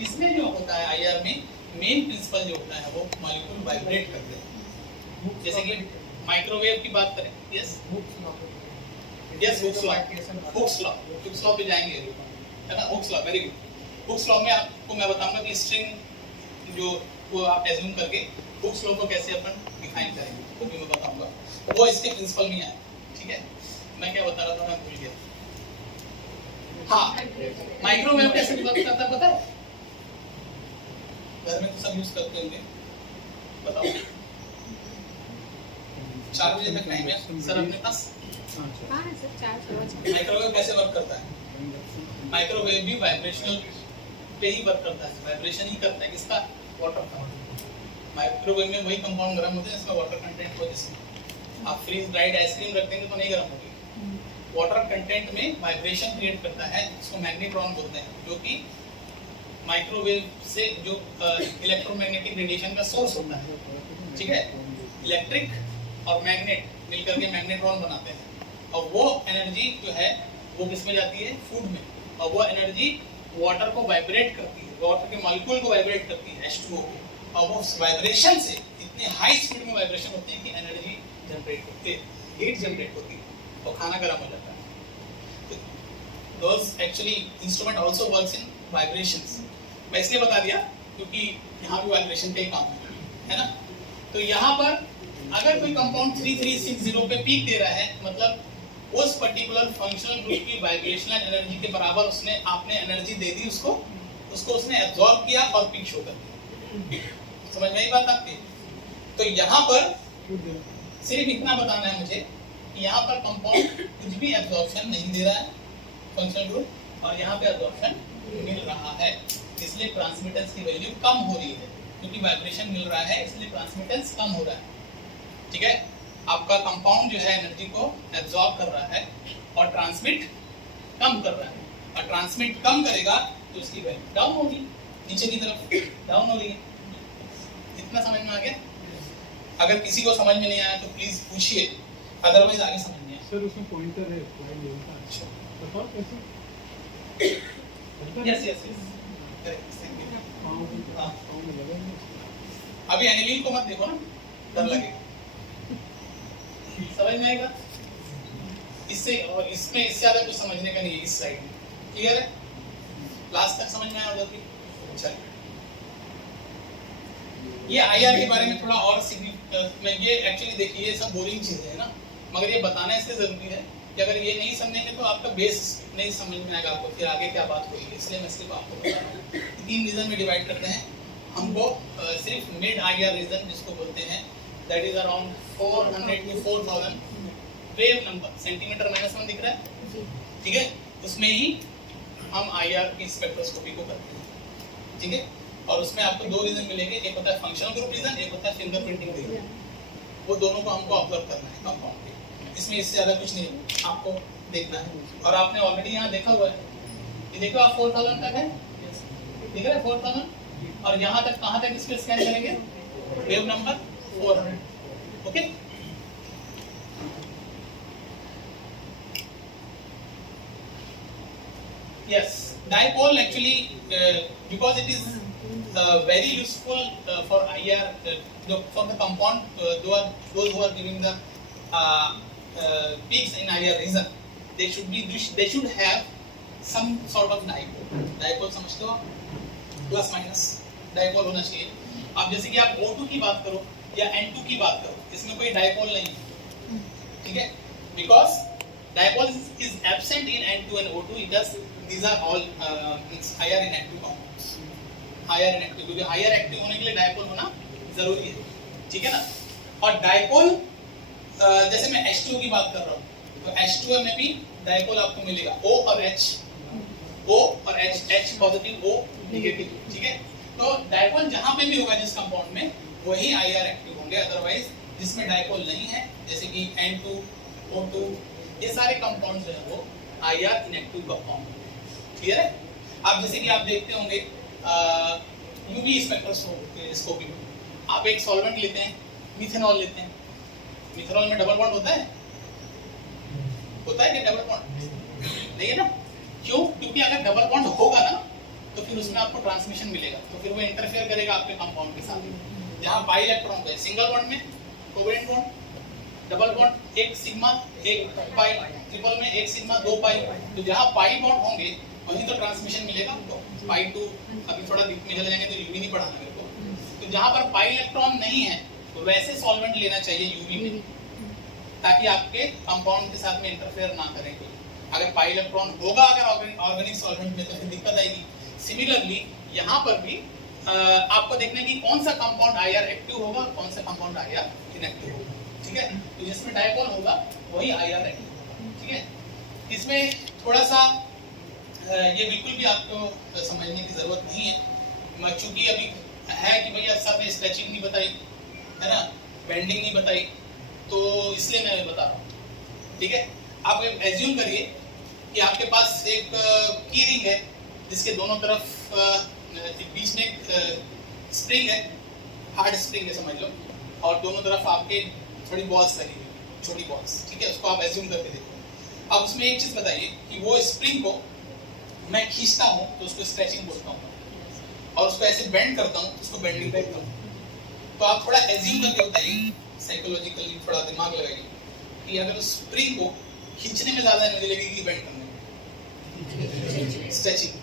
इसमें जो होता है आईआर में, मेन प्रिंसिपल जो होता है वो मॉलिक्यूल वाइब्रेट करते हैं। जैसे कि माइक्रोवेव की बात करें, यस यस, हुक्स लॉ पे जाएंगे, है ना। Hooke's law, very good. Hooke's law में आपको मैं बताऊंगा कि स्ट्रिंग जो वो आप एज्यूम करके हुक्स लॉ को कैसे अपन डिफाइन करेंगे, वो भी मैं बताऊंगा। वो इसके प्रिंसिपल में है, ठीक है। हाँ, माइक्रोवेव कैसे वर्क करता है पता है? घर में तो सब यूज करते होंगे, बताओ। 4 बजे तक टाइम है सर अपने पास। हाँ सर 4 माइक्रोवेव कैसे वर्क करता है? माइक्रोवेव भी वाइब्रेशनल पे ही वर्क करता है, वाइब्रेशन ही करता है। किसका? वाटर का। माइक्रोवेव में वही कंपाउंड गर्म होते हैं जिसमें वाटर कंटेंट हो। जिसमें आप फ्रीज ड्राइड आइसक्रीम रख देंगे तो नहीं गर्म होगी। वाटर कंटेंट में वाइब्रेशन क्रिएट करता है, जिसको मैग्नेट्रॉन बोलते हैं, जो कि माइक्रोवेव से जो इलेक्ट्रोमैग्नेटिक रेडिएशन का सोर्स होता है। ठीक है, इलेक्ट्रिक और मैग्नेट मिलकर के मैग्नेट्रॉन बनाते हैं, और वो एनर्जी जो है वो किस में जाती है? फूड में। और वो एनर्जी वाटर को वाइब्रेट करती है, वाटर के मॉलिक्यूल को वाइब्रेट करती है, H2O को। और वो वाइब्रेशन से इतने हाई स्पीड में वाइब्रेशन होते हैं कि एनर्जी जनरेट होती है, हीट जनरेट होती है, और खाना गर्म हो जाता है। Those actually instrument also works in vibrations. मैं इसलिए बता दिया क्योंकि यहाँ भी वाइब्रेशन का ही काम है ना। तो यहाँ पर अगर कोई कंपाउंड 3360 पे पीक दे रहा है, मतलब उस पर्टिकुलर फंक्शनल ग्रुप की वाइब्रेशनल एनर्जी के बराबर आपने एनर्जी दे दी उसको उसने एब्जॉर्ब किया और पीक शो कर दिया। समझ में आई बात आपकी? तो यहाँ पर सिर्फ इतना बताना है मुझे कि यहाँ पर कंपाउंड कुछ भी एब्जॉर्प्शन नहीं दे रहा है फंक्शनल ग्रुप, और यहाँ पे एब्जॉर्प्शन मिल रहा है, इसलिए ट्रांसमिटेंस की वैल्यू कम हो रही है। क्योंकि वाइब्रेशन मिल रहा है इसलिए ट्रांसमिटेंस कम हो रहा है। ठीक है, आपका कंपाउंड जो है एनर्जी को एब्जॉर्ब कर रहा है और ट्रांसमिट कम कर रहा है, और ट्रांसमिट कम करेगा तो उसकी वैल्यू डाउन होगी, नीचे की तरफ डाउन हो रही है। इतना समझ में आ गया? अगर किसी को समझ में नहीं आया तो प्लीज पूछिए, अदरवाइज आगे समझ नहीं आया। सर उसमें पॉइंटर है, स्लाइड मिलता है। अच्छा, बताओ कैसे? Yes yes yes, correct, thank you. पाँव में लगेंगे। अभी एनिलीन को मत देखो ना, डर लगेगा। समझ में आएगा? इससे और इसमें इससे ज्यादा कुछ समझने का नहीं है इस साइड में। क्लियर है? लास्ट तक समझ में आया होगा कि चलिए ये आईआर के बारे में थोड़ा और में ये एक्चुअली देखिए ये सब बोरिंग चीजें है ना, मगर ये बताना इसलिए जरूरी है कि अगर ये नहीं समझेंगे तो आपका बेस नहीं समझ में आएगा आपको, फिर आगे क्या बात होगी। इसलिए मैं सिर्फ आपको बता रहा हूँ। 3 रीजन में डिवाइड करते हैं हमको, सिर्फ मिड आईआर रीजन जिसको बोलते हैं, that is around 400 to 4000 wave number, centimetre -1 दिख रहा है, ठीक है, उसमें ही हम आईआर की स्पेक्ट्रोस्कोपी को करते हैं। ठीक है, और उसमें आपको 2 रीजन मिलेंगे, एक होता है फंक्शनल ग्रुप रीजन, एक होता है फिंगरप्रिंटिंग रीजन। वो दोनों को हमको ऑब्जर्व करना है कंपाउंड के, इसमें इससे ज्यादा कुछ नहीं आपको देखना है। और आपने ऑलरेडी यहाँ देखा हुआ है, ये देखो आप 4000 तक है, दिख रहा है 4000, और यहाँ तक कहाँ तक इसको स्कैन करेंगे? Wave number 400। Okay, yes, dipole actually because it is very useful for IR for the compound those who are giving the peaks in IR region, they should have some sort of dipole. Dipole समझते हो? Plus minus dipole होना चाहिए। अब जैसे कि आप O2 की बात करो या N2 की बात करो, इसमें कोई डाइपोल नहीं है, ठीक है, because dipole is absent in N2 and O2. These are all higher inactive compounds, higher inactive, क्योंकि higher active होने के लिए डाइपोल होना जरूरी है, ठीक है ना। और डाइपोल जैसे मैं H2 की बात कर रहा हूँ, तो H2 में भी डाइपोल आपको मिलेगा, O और H पॉजिटिव, O नेगेटिव, ठीक है। तो डाइपोल जहाँ पे भी होगा जिस कंपाउंड में, वही IR एक्टिव होंगे, अदरवाइज जिसमें डाइपोल नहीं है, जैसे कि N2, O2, ये सारे कंपाउंड जो है वो IR इनएक्टिव कंपाउंड। क्लियर है? आप जैसे कि आप देखते होंगे यूवी स्पेक्ट्रोस्कोपी में आप एक सॉल्वेंट लेते हैं, मिथेनॉल लेते हैं, मिथेनॉल में डबल बॉन्ड होता है कि डबल बॉन्ड नहीं है ना? क्यों? क्योंकि अगर डबल बॉन्ड होगा ना तो फिर उसमें आपको ट्रांसमिशन मिलेगा, तो फिर वो इंटरफेयर करेगा आपके कंपाउंड के साथ। जहाँ बाई इलेक्ट्रॉन है, सिंगल बॉन्ड में कोवेलेंट बॉन्ड, डबल बॉन्ड एक सिग्मा एक पाई, ट्रिपल में एक सिग्मा 2 पाई, तो जहाँ पाई बॉन्ड होंगे वहीं तो ट्रांसमिशन मिलेगा हमको। पाई 2 अभी थोड़ा दिख में चले जाएंगे तो यूवी नहीं पढ़ाना मेरे को। तो जहाँ पर पाई इलेक्ट्रॉन नहीं है तो वैसे सॉल्वेंट लेना चाहिए यूवी में, ताकि आपके कंपाउंड के साथ में इंटरफेयर ना करें कोई। अगर पाई इलेक्ट्रॉन होगा अगर ऑर्गेनिक सॉल्वेंट में तो फिर दिक्कत आएगी। सिमिलरली यहाँ पर भी आपको देखना है कि कौन सा कंपाउंड आईआर एक्टिव होगा, कौन सा कंपाउंड आईआर इनएक्टिव होगा, ठीक है। तो जिसमें डायपोल होगा वही आईआर एक्टिव होगा, ठीक है। इसमें थोड़ा सा ये बिल्कुल भी आपको समझने की जरूरत नहीं है, चूंकि अभी है कि भैया सर ने स्ट्रेचिंग नहीं बताई है ना, बेंडिंग नहीं बताई, तो इसलिए मैं बता रहा हूँ, ठीक है। आप एज्यूम करिए कि आपके पास एक की रिंग है जिसके दोनों तरफ बीच में स्प्रिंग है, हार्ड स्प्रिंग है समझ लो, और दोनों तरफ आपके थोड़ी बॉल्स लगी हुई, छोटी बॉल्स, ठीक है। उसको आप एज्यूम करके देखो। अब उसमें एक चीज बताइए कि वो स्प्रिंग को मैं खींचता हूँ तो उसको स्ट्रेचिंग बोलता हूँ, और उसको ऐसे बेंड करता हूँ तो उसको बेंडिंग बोलता हूँ। तो आप थोड़ा एज्यूम करके बताइए, साइकोलॉजिकली थोड़ा दिमाग लगाइए कि अगर उस स्प्रिंग को खींचने में ज्यादा एनर्जी लगेगी कि बेंड करने में? स्ट्रेचिंग।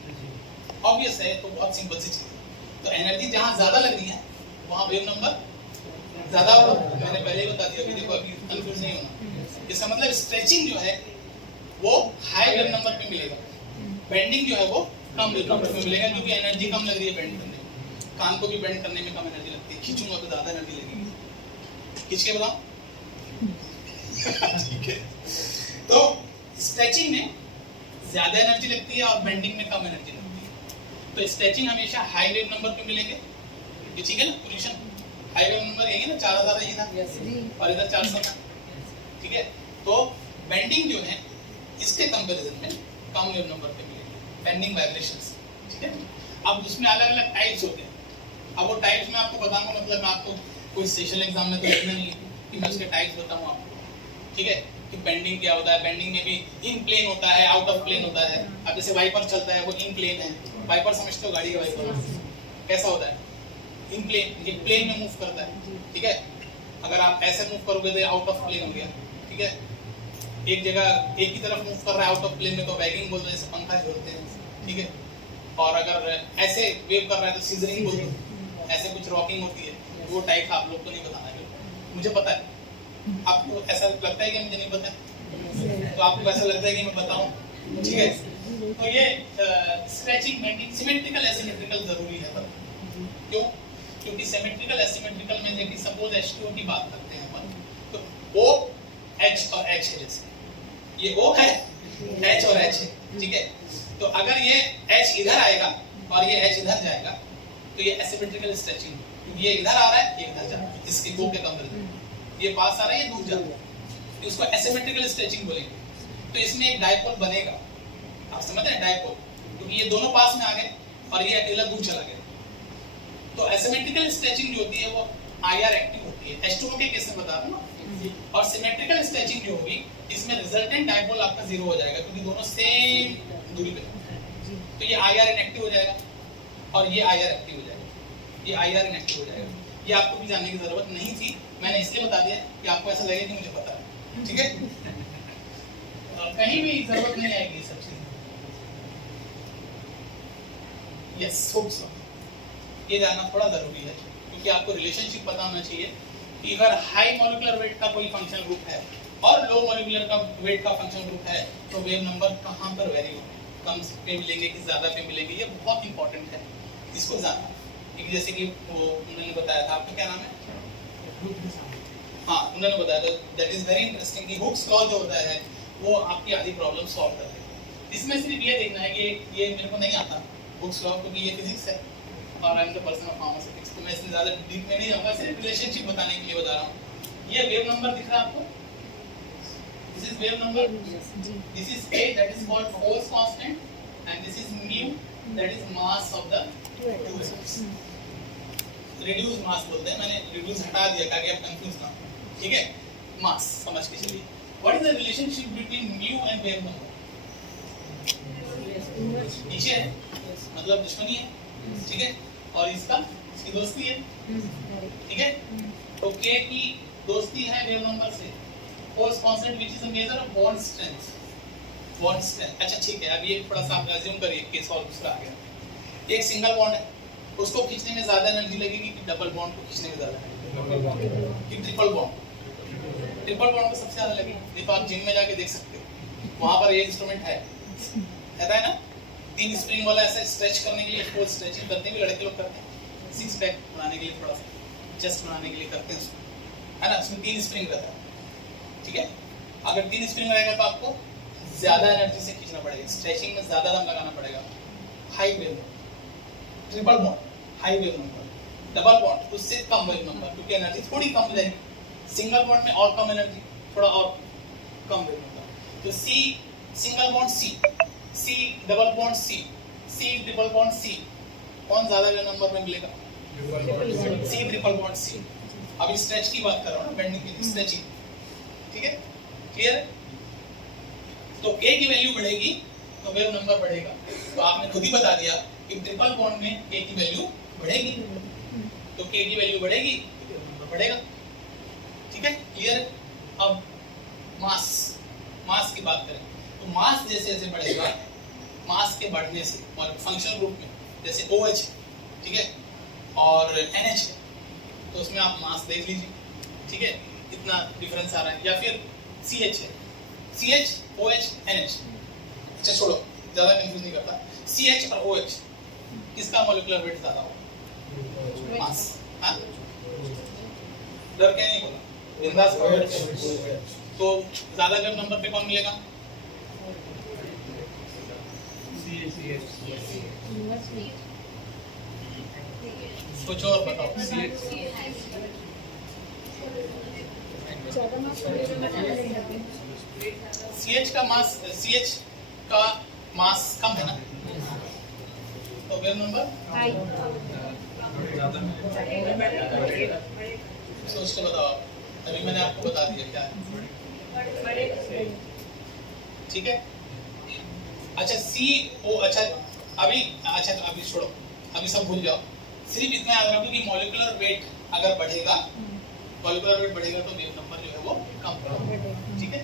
ऑब्वियस है, तो बहुत सिंपल सी चीज है। तो एनर्जी जहां ज्यादा लग रही है वहां वेव नंबर ज्यादा होगा। मैंने पहले ही बता दिया, अभी देखो अभी कंफ्यूज नहीं होना। इसका मतलब स्ट्रेचिंग जो है वो हाई वेव नंबर पे मिलेगा, बेंडिंग जो है वो कम वेव नंबर पे मिलेगा, क्योंकि एनर्जी कम लग रही है बेंड करने में। कान को भी बेंड करने में कम एनर्जी लगती है, खींचूंगा तो ज्यादा एनर्जी लगेगी। खींच के बताओ ठीक है। तो स्ट्रेचिंग में ज्यादा एनर्जी लगती है और बेंडिंग में कम एनर्जी लगती है। तो स्ट्रेचिंग हमेशा हाई वेव नंबर पे मिलेंगे, ये ठीक है ना। पोजीशन हाई वेव नंबर यही है ना, 4000 यही था और इधर 400 था, ठीक है। तो बेंडिंग जो है इसके कंपैरिजन में कम वेव नंबर पे मिलेगी, बेंडिंग वाइब्रेशंस, ठीक है। अब उसमें अलग अलग टाइप्स होते हैं। अब वो टाइप्स मैं आपको बताऊंगा, मतलब मैं आपको कोई सेशनल एग्जाम में तो लिखना नहीं है कि मैं उसके टाइप्स बताऊं आपको, ठीक है, कि बेंडिंग क्या होता है। बेंडिंग में भी इन प्लेन होता है, आउट ऑफ प्लेन होता है। अब जैसे वाइपर चलता है वो इन प्लेन है, वाइपर समझते हो गाड़ी का वाइपर कैसा होता है? इन प्लेन, ये प्लेन में मूव करता है, ठीक है। अगर आप ऐसे मूव करोगे तो आउट ऑफ प्लेन हो गया, ठीक है। एक जगह एक ही तरफ मूव कर रहा है आउट ऑफ प्लेन में तो वैगिंग बोलते हैं, जैसे पंखा झोलते हैं, ठीक है। और अगर ऐसे वेव कर रहा है तो सीजरिंग बोलते हैं, ऐसे कुछ रॉकिंग होती है, वो टाइप आप लोग को नहीं बताना है, मुझे पता है। आपको ऐसा लगता है कि मुझे नहीं पता है, तो आपको ऐसा लगता है कि मैं बताऊं, ठीक है। तो ये स्ट्रेचिंग, बेंडिंग, सिमेट्रिकल एसिमेट्रिकल जरूरी है पर क्यों? क्योंकि सिमेट्रिकल एसिमेट्रिकल में देखिए सपोज H2O की बात करते हैं अपन, तो O H और H है, जैसे ये O है, H और H है, ठीक है। तो अगर ये H इधर आएगा और ये H इधर जाएगा तो ये एसिमेट्रिकल स्ट्रेचिंग, क्योंकि ये इधर आ रहा है, ये इधर जा रहा है, इसके दो के कंपैरिजन ये पास आ रहा है, ये दूर जा रहा है, तो इसको एसिमेट्रिकल स्ट्रेचिंग बोलेंगे। तो इसमें एक डायपोल बनेगा, आप समझ रहे हैं, डायपोल, क्योंकि ये दोनों पास में आ गए और ये अकेला दूर चला गया। तो एसिमेट्रिकल स्ट्रेचिंग जो होती है वो आईआर एक्टिव होती है, H2O के केस में बता रहा हूं ना। और सिमेट्रिकल स्ट्रेचिंग जो होगी इसमें रिजल्टेंट डायपोल आपका जीरो हो जाएगा, क्योंकि दोनों सेम दूरी पे हैं। तो ये आईआर इनएक्टिव हो जाएगा और ये आईआर एक्टिव हो जाएगा, ये आईआर इनएक्टिव हो जाएगा। ये आपको भी जानने की जरूरत नहीं थी, मैंने इसलिए बता दिया कि आपको ऐसा लगे कि मुझे पता है, ठीक है। कहीं भी जरूरत नहीं आएगी सब चीज। Yes, hope so. ये जानना थोड़ा जरूरी है, क्योंकि आपको रिलेशनशिप पता होना चाहिए कि अगर हाई मॉलिक्यूलर वेट का कोई फंक्शन ग्रुप है और लो मॉलिक्यूलर का वेट का फंक्शन ग्रुप है तो वेव नंबर कहाँ पर वेरी होगा, कम पे मिलेंगे कि ज्यादा पे मिलेंगे, ये बहुत इंपॉर्टेंट है, इसको जानना। जैसे कि वो उन्होंने बताया था, आपका क्या नाम है? हाँ, उन्होंने बताया था, दैट इज वेरी इंटरेस्टिंग कि हुक्स लॉ जो होता है वो आपकी आधी प्रॉब्लम सॉल्व कर देगा। इसमें सिर्फ ये देखना है कि ये मेरे को नहीं आता हुक्स लॉ, क्योंकि ये फिजिक्स है और I am the person of pharmaceutics, तो मैं इसमें ज्यादा डीप में नहीं जाऊंगा, सिर्फ रिलेशनशिप बताने के लिए बता रहा हूँ। ये वेव नंबर दिख रहा है आपको, this is wave number, this is A, that is called force constant, and this is mu, that is mass of the two atoms. Reduce mass बोलते हैं, मैंने रिड्यूस हटा दिया ताकि आप कंफ्यूज ना हो, ठीक है। मास समझ के चलिए। What is the relationship between mu and wave number? नीचे है, मतलब दुश्मनी है, ठीक है, और इसकी दोस्ती है, ठीक है। तो K की दोस्ती है वेव नंबर से, force constant which is a measure of bond strength, bond strength. अच्छा ठीक है, अब ये थोड़ा सा आप अज्यूम करिए केस और दूसरा आ गया। एक सिंगल बॉन्ड है, उसको खींचने में ज्यादा एनर्जी लगेगी कि डबल बॉन्ड को खींचने में ज्यादा, कि ट्रिपल बॉन्ड? ट्रिपल बॉन्ड को सबसे ज्यादा लगेगी। ये तो आप जिम में जाके देख सकते हो, वहां पर ये इंस्ट्रूमेंट है, रहता है ना, 3 स्प्रिंग वाला ऐसा स्ट्रेच करने के लिए, इसको स्ट्रेचिंग करते भी लड़के लोग करते हैं, 6 पैक बनाने के लिए, थोड़ा सा चेस्ट बनाने के लिए करते हैं उसको, है ना, उसमें 3 स्प्रिंग रहता है, ठीक है। अगर 3 स्प्रिंग रहेगा तो आपको ज्यादा एनर्जी से खींचना पड़ेगा, स्ट्रेचिंग में ज्यादा दम लगाना पड़ेगा। High wave, triple bond, high wave number, double bond उससे कम वेव नंबर, क्योंकि एनर्जी थोड़ी कम जाएगी। सिंगल बॉन्ड में और कम एनर्जी, थोड़ा और कम वेव नंबर। तो C single bond C, C double bond C, C triple bond C, कौन ज्यादा वेव नंबर में मिलेगा? C triple bond C. अभी स्ट्रेच की बात कर रहा हूँ ना, बेंडिंग की स्ट्रेचिंग, ठीक है, क्लियर है? तो K की वैल्यू बढ़ेगी तो वेव नंबर बढ़ेगा। तो आपने खुद ही बता दिया कि ट्रिपल बॉन्ड में K की वैल्यू बढ़ेगी, तो K की वैल्यू बढ़ेगी तो वेव नंबर बढ़ेगा, ठीक है, क्लियर है? अब मास, मास की बात करें तो मास जैसे जैसे बढ़ेगा, मास के बढ़ने से और फंक्शनल ग्रुप में जैसे OH, ठीक है, और NH है, तो उसमें आप मास देख लीजिए, ठीक है, इतना डिफरेंस आ रहा है। या फिर CH है, CH OH NH, अच्छा छोड़ो, ज्यादा कंफ्यूज नहीं करता, CH और OH किसका मॉलिक्यूलर वेट ज्यादा होगा? मास, हाँ, डर के नहीं बोला, बिंदास बोलो। तो ज्यादा वेव नंबर पे कौन मिलेगा? कुछ और बताओ। CH का मास, CH का मास कम है ना, तो वेव नंबर सोच के बताओ। अभी मैंने आपको बता दिया क्या है, ठीक है। अच्छा CO, अच्छा अभी, अच्छा तो अभी छोड़ो, अभी सब भूल जाओ, सिर्फ इतना याद रखो कि मॉलिक्यूलर वेट अगर बढ़ेगा, मॉलिक्यूलर वेट बढ़ेगा तो वेव नंबर जो है वो कम होगा, ठीक है।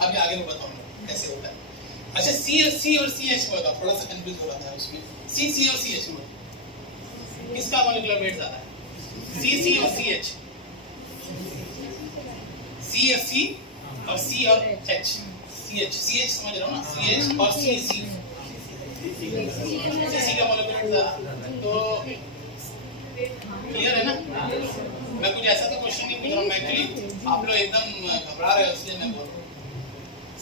अभी आगे मैं बताऊंगा कैसे होता है। अच्छा C और CH को बताओ, थोड़ा सा कंफ्यूज हो रहा था उसमें। C और CH में किसका मॉलिक्यूलर वेट ज्यादा है? C और CH, C और C और H, CH समझ रहे हो ना, CH और CC का मॉलिक्यूलर ज्यादा, तो क्लियर है ना? मैं कुछ ऐसा तो क्वेश्चन नहीं पूछ रहा हूँ, मैं एक्चुअली आप लोग एकदम घबरा रहे हो इसलिए मैं बोल रहा हूँ।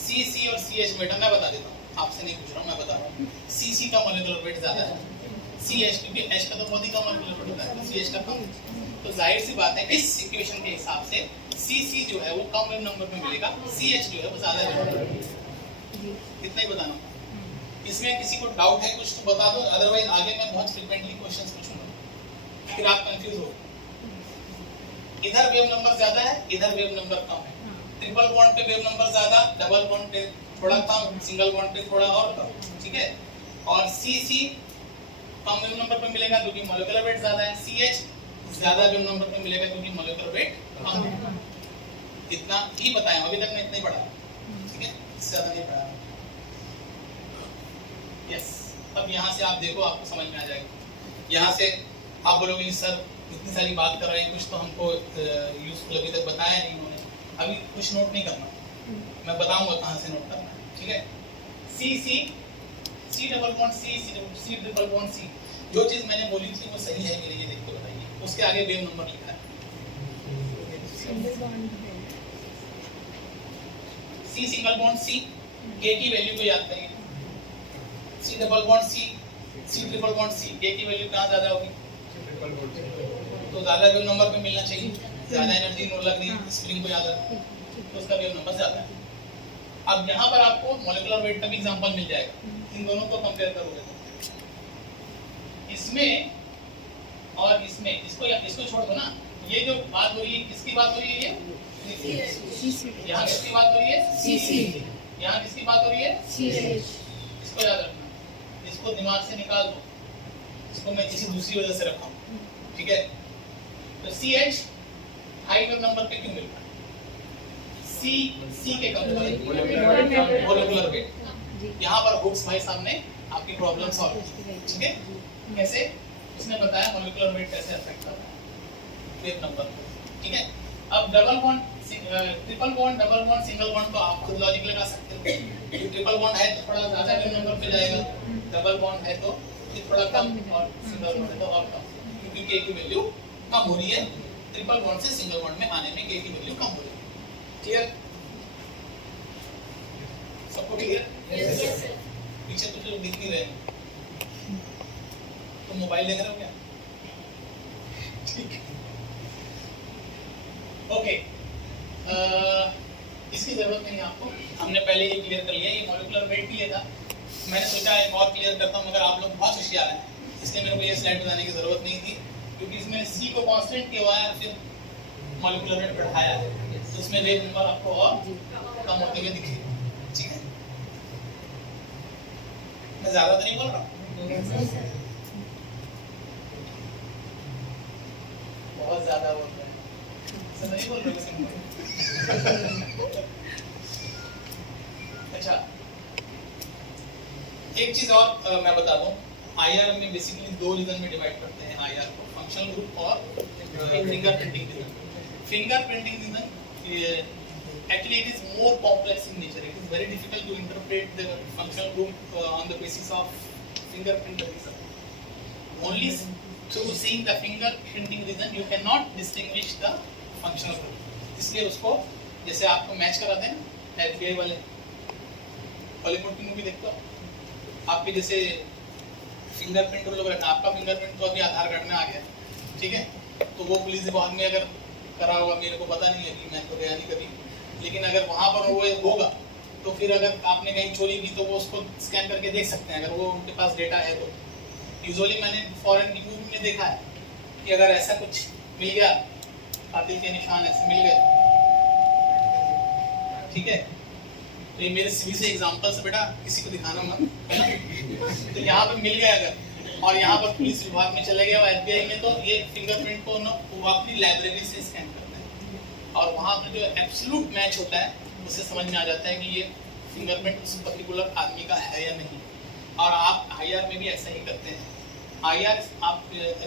C और CH बेटा मैं बता देता हूँ, आपसे नहीं पूछ रहा हूँ, मैं बता रहा हूँ। CC का मॉलिक्यूलर वेट ज्यादा है, CH क्योंकि H का तो बहुत ही कम मॉलिक्यूलर वेट होता है, CH का कम, तो जाहिर सी बात है इस इक्वेशन के हिसाब से CC जो है वो कम वेव नंबर में मिलेगा, CH जो है वो ज्यादा वेव नंबर में मिलेगा। इतना ही बताना। इसमें किसी को डाउट है कुछ तो बता दो, अदरवाइज आगे मैं बहुत फ्रीक्वेंटली क्वेश्चंस पूछूंगा, फिर आप कंफ्यूज हो। इधर वेव नंबर ज्यादा है, इधर वेव नंबर कम है, ट्रिपल बॉन्ड पे वेव नंबर ज्यादा, डबल बॉन्ड पे थोड़ा कम, सिंगल बॉन्ड पे थोड़ा और कम, ठीक है। और CC कम वेव नंबर पे मिलेगा क्योंकि मॉलिक्यूलर वेट ज्यादा है, CH ज्यादा वेव नंबर पे मिलेगा क्योंकि मॉलिक्यूलर वेट कम है। इतना ही बताया अभी तक, मैं इतना ही पढ़ा, ठीक है, इससे ज्यादा नहीं पढ़ा। यस, अब यहाँ से आप देखो, आपको समझ में आ जाएगा। यहाँ से आप बोलोगे सर इतनी सारी बात कर रहे हैं, कुछ तो हमको यूजफुल अभी तक बताया नहीं उन्होंने, अभी कुछ नोट नहीं करना, मैं बताऊंगा कहाँ से नोट करना, ठीक है। C डबल bond C triple bond C, जो चीज मैंने बोली थी वो सही है मेरे, ये देख के बताइए। उसके आगे वेव नंबर लिखा है, C single bond C, K की वैल्यू को याद करिए, C डबल bond C triple bond C, K की वैल्यू कहाँ ज्यादा होगी? तो ज्यादा वेव नंबर पे मिलना चाहिए, ज्यादा एनर्जी नो लग रही है, स्प्रिंग को याद रखो, तो उसका वेव नंबर ज्यादा है। अब यहाँ पर आपको मॉलिक्यूलर वेट का भी एग्जांपल मिल जाएगा, इन दोनों को कंपेयर करोगे तो इसमें और इसमें, इसको छोड़ दो ना, ये जो बात हो रही है किसकी बात हो रही है? ये यहाँ किसकी बात हो रही है? यहाँ किसकी बात हो रही है? इसको याद रखना, इसको दिमाग से निकाल दो, इसको मैं किसी दूसरी वजह से रखा हूँ, ठीक है। तो CH हाई वेव नंबर पे क्यों मिल रहा है? C के कम मॉलिक्यूलर वेट। यहाँ पर हुक्स भाई साहब ने आपकी प्रॉब्लम सॉल्व की, ठीक है। कैसे? उसने बताया मॉलिक्यूलर वेट कैसे अफेक्ट करता है वेव नंबर को, ठीक है। अब double bond triple bond, double bond, single bond तो आप खुद लॉजिक लगा सकते हो। ट्रिपल बॉन्ड है तो थोड़ा ज्यादा नंबर पे जाएगा, डबल बॉन्ड है तो ये थोड़ा कम, और सिंगल बॉन्ड है तो और कम, क्योंकि के की वैल्यू कम हो रही है। ट्रिपल बॉन्ड से सिंगल बॉन्ड में आने में के की वैल्यू कम हो रही है। क्लियर? सबको क्लियर? Yes sir. पीछे कुछ लोग दिख नहीं रहे हैं, तो मोबाइल देख रहे हो क्या? ठीक है, ओके। इसकी जरूरत नहीं है आपको, हमने पहले ये क्लियर कर लिया। ये मॉलिक्यूलर वेट के लिए था, मैंने सोचा एक और क्लियर करता हूँ, मगर आप लोग बहुत होशियार हैं, इसलिए मेरे को ये स्लाइड बताने की जरूरत नहीं थी, क्योंकि इसमें सी को कांस्टेंट किया हुआ है, फिर मॉलिक्यूलर वेट बढ़ाया है, तो उसमें रेट नंबर आपको और कम होते हुए दिखेगा। ठीक है, मैं ज्यादा तो नहीं बोल रहा हूँ, बहुत ज्यादा बोल रहे हैं, सब नहीं बोल रहे किसी को। अच्छा, एक चीज और मैं बता दूं, आईआर में बेसिकली दो रीजन में डिवाइड करते हैं आईआर को, फंक्शनल ग्रुप और fingerprinting region. Fingerprinting region actually it is more complex in nature. It is very difficult to interpret the functional group on the basis of fingerprint reason. Only through seeing the fingerprinting reason you cannot distinguish the functional group. इसलिए उसको जैसे आपको match कराते हैं ना FBI वाले, Hollywood की movie देखते हो, आपके जैसे फिंगरप्रिंट लोग रखना, आपका फिंगरप्रिंट तो अभी आधार कार्ड में आ गया, ठीक है, तो वो पुलिस विभाग में अगर करा होगा, मेरे को पता नहीं है कि मैं तो गया नहीं कभी, लेकिन अगर वहाँ पर वो होगा तो फिर अगर आपने कहीं चोरी की तो वो उसको स्कैन करके देख सकते हैं, अगर वो उनके पास डेटा है तो। यूजुअली मैंने फॉरेन की मूवी में देखा है कि अगर ऐसा कुछ मिल गया, कातिल के निशान ऐसे मिल गए, ठीक है, तो ये मेरे सीवी से एग्जांपल से बेटा किसी को दिखाना मत, है ना। तो यहाँ पर मिल गया अगर, और यहाँ पर पुलिस विभाग में चले गया FBI में, तो ये फिंगरप्रिंट को वो अपनी लाइब्रेरी से स्कैन करते हैं, और वहाँ पर जो एब्सोल्यूट मैच होता है उससे समझ में आ जाता है कि ये फिंगरप्रिंट उस पर्टिकुलर आदमी का है या नहीं। और आप आईआर में भी ऐसा ही करते हैं। आईआर आप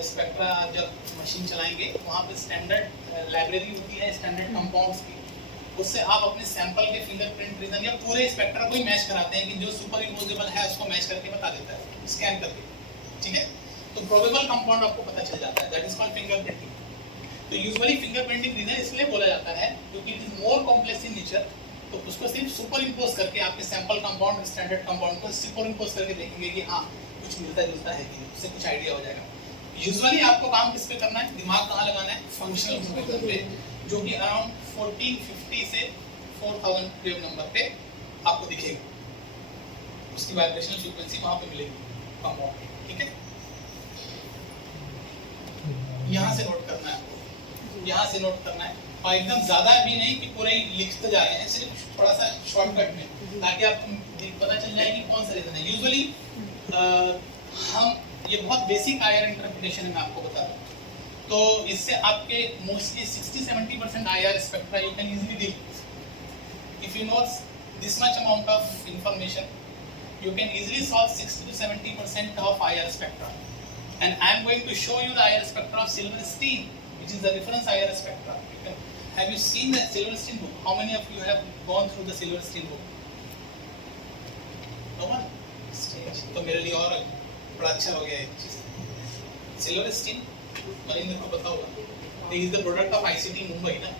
स्पेक्ट्रा जब मशीन चलाएंगे, वहाँ पर स्टैंडर्ड लाइब्रेरी होती है स्टैंडर्ड कंपाउंड्स की, उससे आप अपने सैंपल के फिंगरप्रिंट रीजन या पूरे स्पेक्ट्रा को ही मैच कराते हैं कि जो सुपर इम्पोजेबल है उसको मैच करके बता देता है स्कैन करके, ठीक है। तो प्रोबेबल कंपाउंड आपको पता चल जाता है, दैट इज कॉल्ड फिंगरप्रिंटिंग। तो यूजुअली फिंगरप्रिंटिंग रीजन इसलिए बोला जाता है क्योंकि it is more complex in nature, तो उसको सिर्फ सुपर इम्पोज करके आपके सैंपल कंपाउंड स्टैंडर्ड कंपाउंड को सुपर इम्पोज करके देखेंगे कि हाँ कुछ मिलता जुलता है कि उससे कुछ आइडिया हो जाएगा। यूजुअली आपको काम किस पे करना है, दिमाग कहाँ लगाना है, फंक्शनल ग्रुप पे, जो कि अराउंड 1450 से 4000 वेव नंबर पे आपको दिखेगा, उसकी वाइब्रेशनल फ्रीक्वेंसी वहां पे मिलेगी कंपाउंड, ठीक है। यहाँ से नोट करना है आपको, यहाँ से नोट करना है, और एकदम ज्यादा भी नहीं कि पूरा ही लिखते जा रहे हैं, सिर्फ थोड़ा सा शॉर्टकट में, ताकि आपको पता चल जाए कि कौन सा रीजन है। यूजुअली हम ये बहुत बेसिक आईआर इंटरप्रिटेशन है, मैं आपको बता दूं, तो इससे आपके mostly 60-70% IR spectra you can easily deal if you know this much amount of information, you can easily solve 60-70% of IR spectra. And I am going to show you the IR spectra of Silverstein, which is the reference IR spectra. Have you seen the Silverstein book? How many of you have gone through the Silverstein book? No one? Strange. तो मेरे लिए और बड़ा अच्छा हो गया एक चीज। Silverstein, मनिंदर को पता होगा, he is the product of ICT Mumbai ना,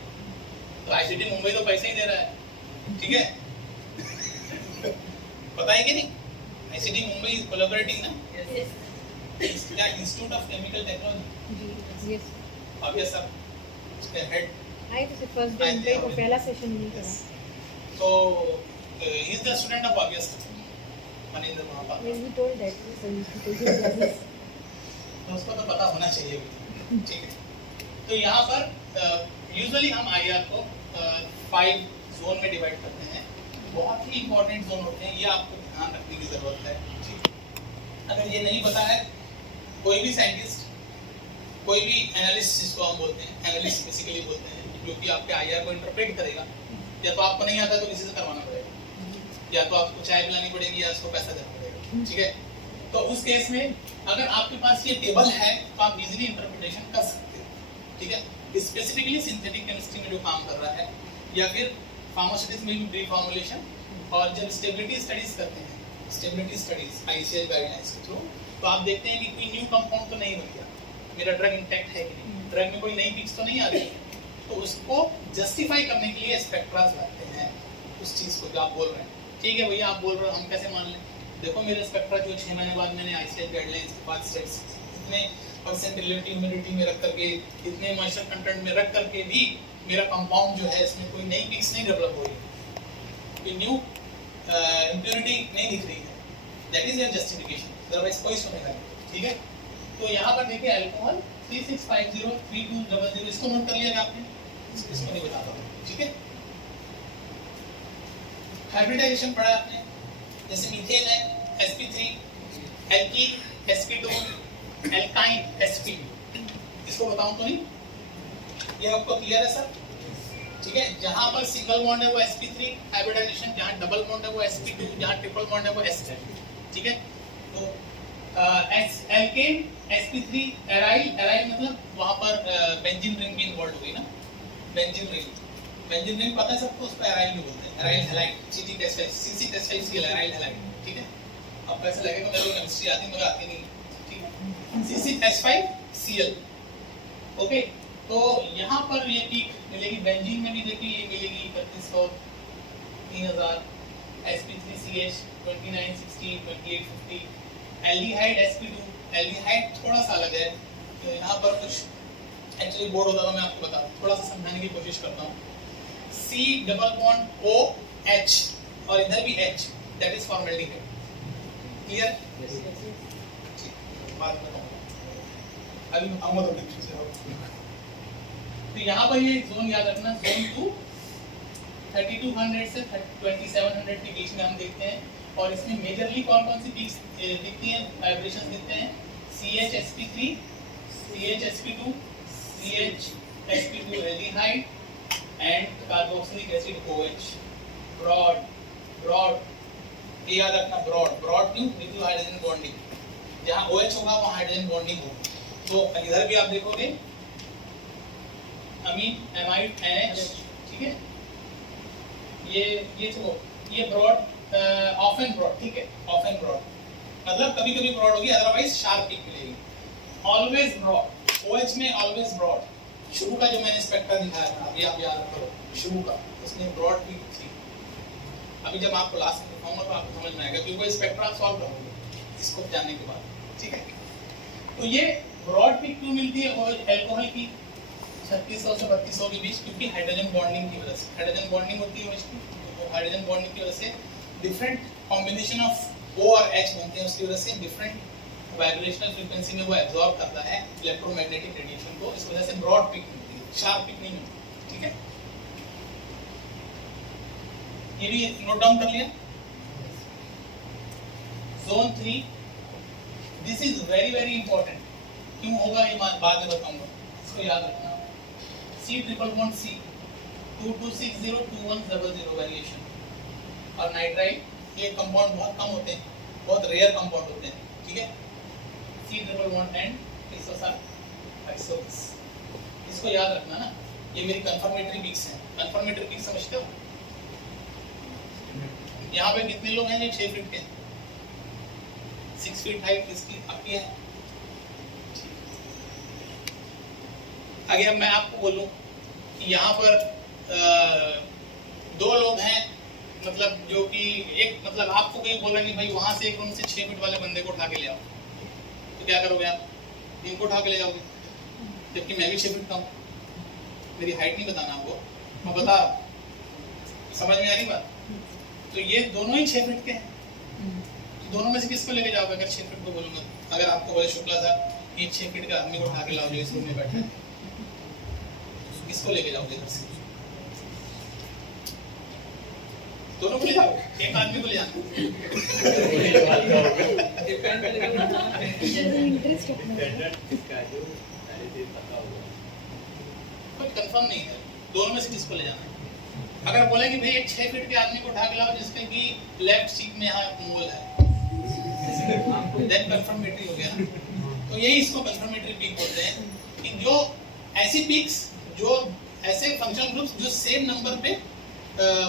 तो ICT मुंबई तो पैसा ही दे रहा है, ठीक है? पता है कि नहीं, ICT मुंबई इज कोलैबोरेटिंग ना, क्या institute of chemical technology, yes obvious sir, उसके हेड आए तो फर्स्ट डे उनका को पहला सेशन नहीं करा, तो he is the student of obvious Maninder Mahapal, we told that so you to take classes, तो उसको तो पता होना चाहिए, ठीक है। तो यहाँ पर यूजुअली हम आईआर को 5 जोन में डिवाइड करते हैं, बहुत ही इंपॉर्टेंट जोन होते हैं, ये आपको ध्यान रखने की जरूरत है, ठीक। अगर ये नहीं पता है, कोई भी साइंटिस्ट, कोई भी एनालिस्ट, जिसको हम बोलते हैं एनालिस्ट बेसिकली बोलते हैं, जो कि आपके आईआर को इंटरप्रेट करेगा, या तो आपको नहीं आता तो किसी से करवाना पड़ेगा, या तो आपको चाय पिलानी पड़ेगी या उसको पैसा देना पड़ेगा, ठीक है। तो उस केस में अगर आपके पास ये टेबल है तो आप इजीली इंटरप्रिटेशन कर सकते हो, ठीक है। स्पेसिफिकली सिंथेटिक केमिस्ट्री में जो काम कर रहा है या फिर फार्मास्यूटिक्स में भी प्री फॉर्मुलेशन, और जब स्टेबिलिटी स्टडीज करते हैं, स्टेबिलिटी स्टडीज ICH गाइडलाइंस के थ्रू, तो आप देखते हैं कि कोई न्यू कंपाउंड तो नहीं बन गया, मेरा ड्रग इंटैक्ट है कि नहीं, ड्रग में कोई नई पिक्स तो नहीं आ रही, तो उसको जस्टिफाई करने के लिए स्पेक्ट्रास लाते हैं उस चीज़ को जो आप बोल रहे हैं। ठीक है भैया, आप बोल रहे हो, हम कैसे मान लें? देखो मेरे स्पेक्ट्रा जो 6 महीने बाद मैंने ICH गाइडलाइंस के बाद स्टेट्स इतने परसेंट रिलेटिव ह्यूमिडिटी में रख करके, इतने मॉइस्चर कंटेंट में रख करके भी मेरा कंपाउंड जो है इसमें कोई नई पिक्स नहीं डेवलप हो रही है, कोई न्यू इम्प्योरिटी नहीं दिख रही है, that is your justification, otherwise कोई सुनेगा नहीं। ठीक है, तो यहाँ पर देखिए अल्कोहल 36503200, इसको नोट कर लिया आपने, इसको नहीं बताता हूँ। ठीक है, हाइब्रिडाइजेशन पढ़ा आपने, जैसे मीथेन है sp3, alkene sp2, alkyne sp2, इसको बताऊं तो नहीं, ये आपको क्लियर है सर? ठीक है, जहां पर सिंगल बॉन्ड है वो sp3 हाइब्रिडाइजेशन, जहां डबल बॉन्ड है वो sp2, जहां ट्रिपल बॉन्ड है वो sp2। ठीक है, तो एल्केन sp3 एराइल, एराइल मतलब वहां पर बेंजीन रिंग भी इन्वॉल्व हो गई ना, बेंजीन रिंग, बेंजीन रिंग पता है सबको, उसको एराइल भी बोलते हैं, aryl halide, CT textile, CC textile CL, aryl halide. ठीक है, अब कैसे लगेगा, मेरे को केमिस्ट्री आती मगर आती नहीं। ठीक है, CC+5Cl। ओके, तो यहाँ पर ये पीक मिलेगी, बेंजीन में भी देखिए ये मिलेगी 3100, 3000, sp3CH 2960, 2850, एल्डिहाइड sp2, एल्डिहाइड थोड़ा सा अलग है, तो यहाँ पर कुछ एक्चुअली बोर्ड होता है, मैं आपको बता दूं, थोड़ा सा समझाने की कोशिश करता हूँ। C डबल बॉन्ड OH और इधर भी H, that is formaldehyde. Clear? बात बताऊंगा, अभी आऊंगा तो डिस्कशन से। तो यहाँ पर ये जोन याद रखना, जोन 2 3200 से 2700 के बीच में हम देखते हैं, और इसमें मेजरली कौन कौन सी पीक्स दिखती हैं, वाइब्रेशंस दिखते हैं, CH sp3, CH sp2, CH sp2 aldehyde and carboxylic acid OH। Broad, broad ये याद रखना, ब्रॉड, ब्रॉड क्यों? ड्यू टू हाइड्रोजन बॉन्डिंग, जहां OH होगा वहां हाइड्रोजन बॉन्डिंग होगी। तो इधर भी आप देखोगे अमीन, एमाइड, NH। ठीक है, ये ब्रॉड, ऑफन ब्रॉड। ठीक है, ऑफन ब्रॉड मतलब कभी कभी ब्रॉड होगी, अदरवाइज शार्प पीक मिलेगी। ऑलवेज ब्रॉड, OH में ऑलवेज ब्रॉड। शुरू का जो मैंने स्पेक्ट्रा दिखाया था, ये आप याद रखो, शुरू का उसमें ब्रॉड पीक थी। अभी जब आपको लास्ट में दिखाऊंगा तो आपको समझ में आएगा, क्योंकि स्पेक्ट्रा सॉल्व करोगे इसको जानने के बाद। ठीक है, तो ये ब्रॉड पीक क्यों मिलती है अल्कोहल की 3600 से 3200 के बीच? क्योंकि हाइड्रोजन बॉन्डिंग की वजह से, हाइड्रोजन बॉन्डिंग होती है OH की, तो हाइड्रोजन बॉन्डिंग की वजह से डिफरेंट कॉम्बिनेशन ऑफ O और H बनते हैं, उसकी वजह से डिफरेंट वाइब्रेशनल फ्रीक्वेंसी में वो एब्जॉर्ब करता है इलेक्ट्रोमैग्नेटिक रेडिएशन को, इस वजह से ब्रॉड पीक मिलती है, शार्प पीक नहीं मिलती। ठीक है, ये भी नोट डाउन कर लिया। Zone 3, this is very very important, क्यों होगा ये बाद में बताऊंगा, इसको याद रखना। C triple bond C 22602100 variation, और नाइट्राइल, ये कंपाउंड बहुत कम होते हैं, बहुत रेयर कंपाउंड होते हैं। ठीक है, C ट्रिपल बॉन्ड एंड 160 इसको याद रखना ना, ये मेरी कंफर्मेटरी पिक्स हैं। कंफर्मेटरी पिक्स समझते हो? यहाँ पे कितने लोग हैं जो 6 फीट के, 6 फीट हाइट किसकी? आपकी है। आगे अब मैं आपको बोलूं कि यहाँ पर 2 लोग हैं, मतलब जो कि एक, मतलब आपको कोई बोला कि भाई वहां से एक रूम से 6 फीट वाले बंदे को उठा के ले आओ, तो क्या करोगे आप? इनको उठा के ले जाओगे, जबकि मैं भी 6 फीट का हूँ। मेरी हाइट नहीं बताना आपको, मैं बता रहा हूँ, समझ में आ रही बात? तो ये दोनों ही 6 फीट के हैं, तो दोनों में से किसको लेके जाओगे? अगर 6 फीट को बोलूंगा, अगर आपको बोले शुक्ला सर ये 6 फीट का आदमी को उठा के लाओ जो इस रूम में बैठा है, किसको लेके जाओगे इधर से? दोनों को ले जाओ, एक आदमी को ले जाना। कुछ कंफर्म नहीं है, दोनों में से किसको ले जाना। अगर बोले कि भाई एक 6 फीट के आदमी को उठा के लाओ जिसके कि लेफ्ट चीक में यहाँ मोल है, देन कंफर्मेटरी हो गया। तो यही इसको कंफर्मेटरी पीक बोलते हैं, कि जो ऐसी पीक्स जो ऐसे फंक्शनल ग्रुप्स जो सेम नंबर पे